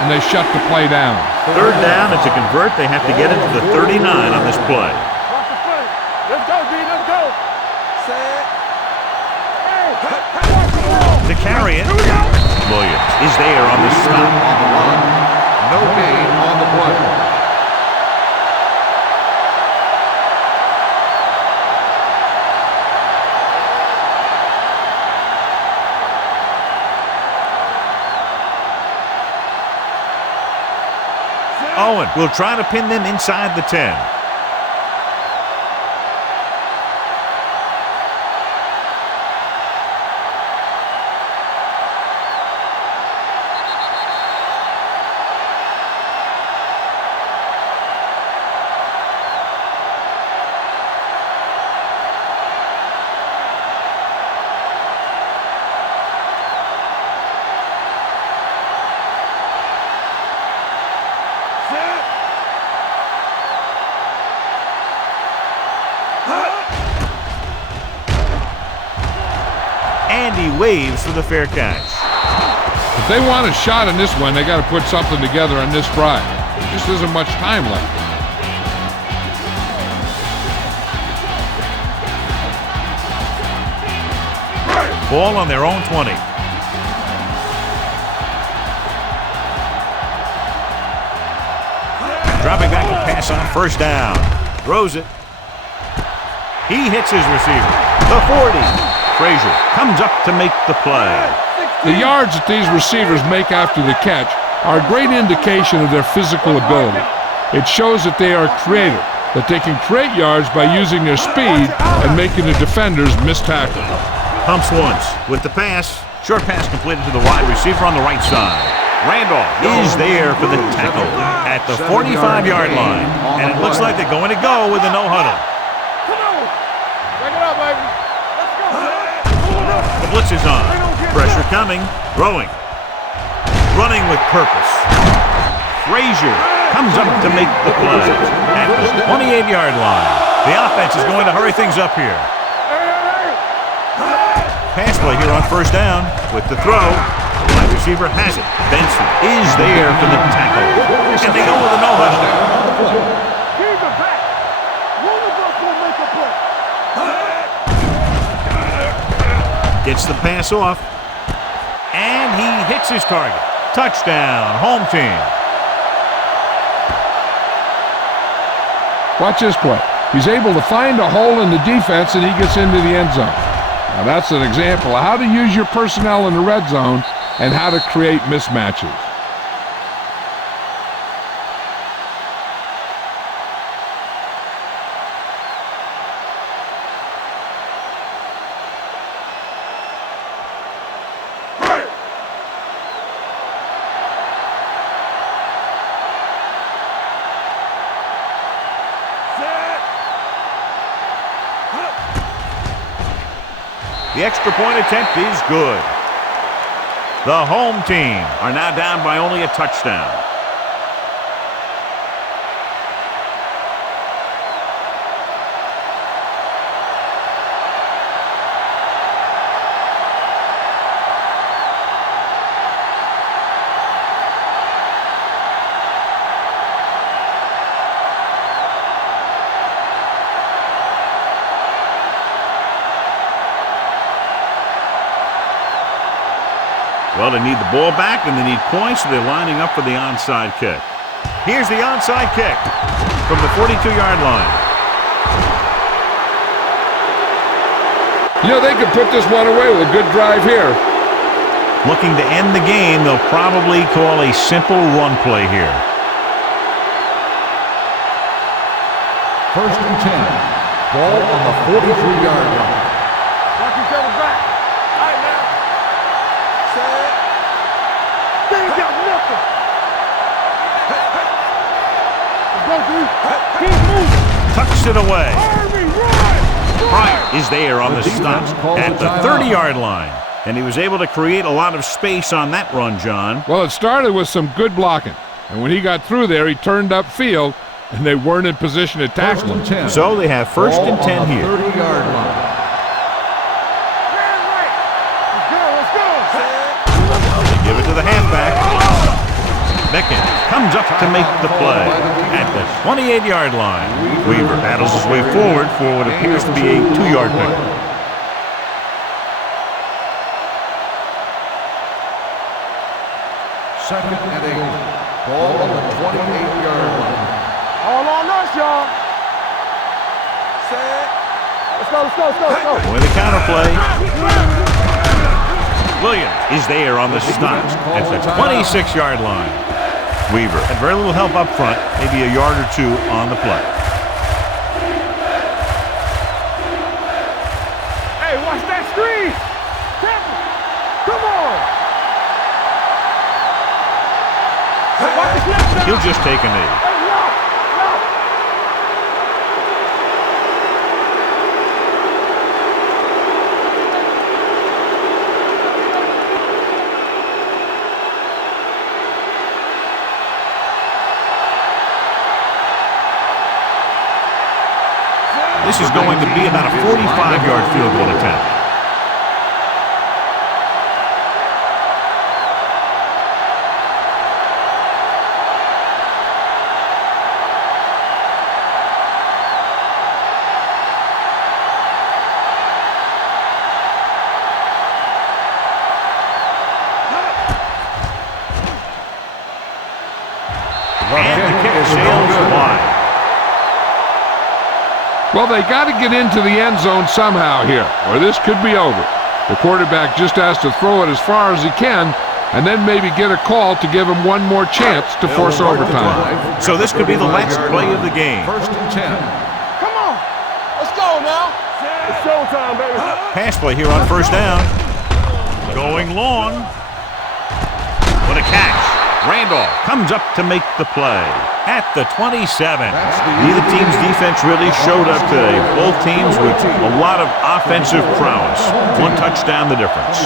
and they shut the play down. Third down, and to convert, they have to get into the 39 on this play. Watch the play. Let's go, D. Let's go. To carry it, Williams is there on the stop. On the run. No gain on the play. Owen will try to pin them inside the 10. And he waves for the fair catch. If they want a shot in this one, they got to put something together on this drive. There just isn't much time left. Ball on their own 20. Dropping back to pass on first down. Throws it. He hits his receiver. The 40. Frazier comes up to make the play. The yards that these receivers make after the catch are a great indication of their physical ability. It shows that they are creative, that they can create yards by using their speed and making the defenders miss tackles. Pumps once with the pass. Short pass completed to the wide receiver on the right side. Randolph is there for the tackle at the 45-yard line. And it looks like they're going to go with a no-huddle. Come on. Break it up, baby. Let's go. The blitz is on. Pressure coming. Throwing. Running with purpose. Frazier comes up to make the play at the 28-yard line. The offense is going to hurry things up here. Pass play here on first down with the throw. The wide receiver has it. Benson is there for the tackle. And they go with a no-huddle. Keep it back. One of us will make a play. Gets the pass off. And he hits his target. Touchdown, home team. Watch this play. He's able to find a hole in the defense and he gets into the end zone. Now that's an example of how to use your personnel in the red zone and how to create mismatches. The extra point attempt is good. The home team are now down by only a touchdown. Well, they need the ball back, and they need points, so they're lining up for the onside kick. Here's the onside kick from the 42-yard line. You know, they could put this one away with a good drive here. Looking to end the game, they'll probably call a simple run play here. First and 10. Ball on the 43-yard line. Watch each other back. All right, now. Set. They ain't got nothing. Let's go, dude. Keep moving. Tucks it away. Army, run! Bryant is there on the stop at the 30-yard line. And he was able to create a lot of space on that run, John. Well, it started with some good blocking. And when he got through there, he turned upfield, and they weren't in position to tackle him. 10. So they have first Ball and 10 on the here. 30-yard line. Man, right. Let's go. They give it to the halfback. Beckett comes up to make the play at the 28-yard line. Weaver battles his way forward for what appears to be a 2-yard pickup. Second and 8. Ball on the 28-yard line. All on us, y'all. Set. Let's go. With the counter play. Williams is there on the stop at the 26-yard line. Weaver had very little help up front, maybe a yard or two on the play. Hey, watch that screen. Come on. Watch the snap down. He'll just take a knee. Hey, lock. This is going to be about a 45-yard field goal attempt. And the kick sails wide. Well, they got to get into the end zone somehow here, or this could be over. The quarterback just has to throw it as far as he can, and then maybe get a call to give him one more chance to force overtime. So this could be the last play of the game. First and 10. Come on. Let's go now. It's showtime, baby. Pass play here on first down. Going long. What a catch. Randolph comes up to make the play at the 27. Neither team's defense really showed up today. Both teams with a lot of offensive prowess. One touchdown the difference.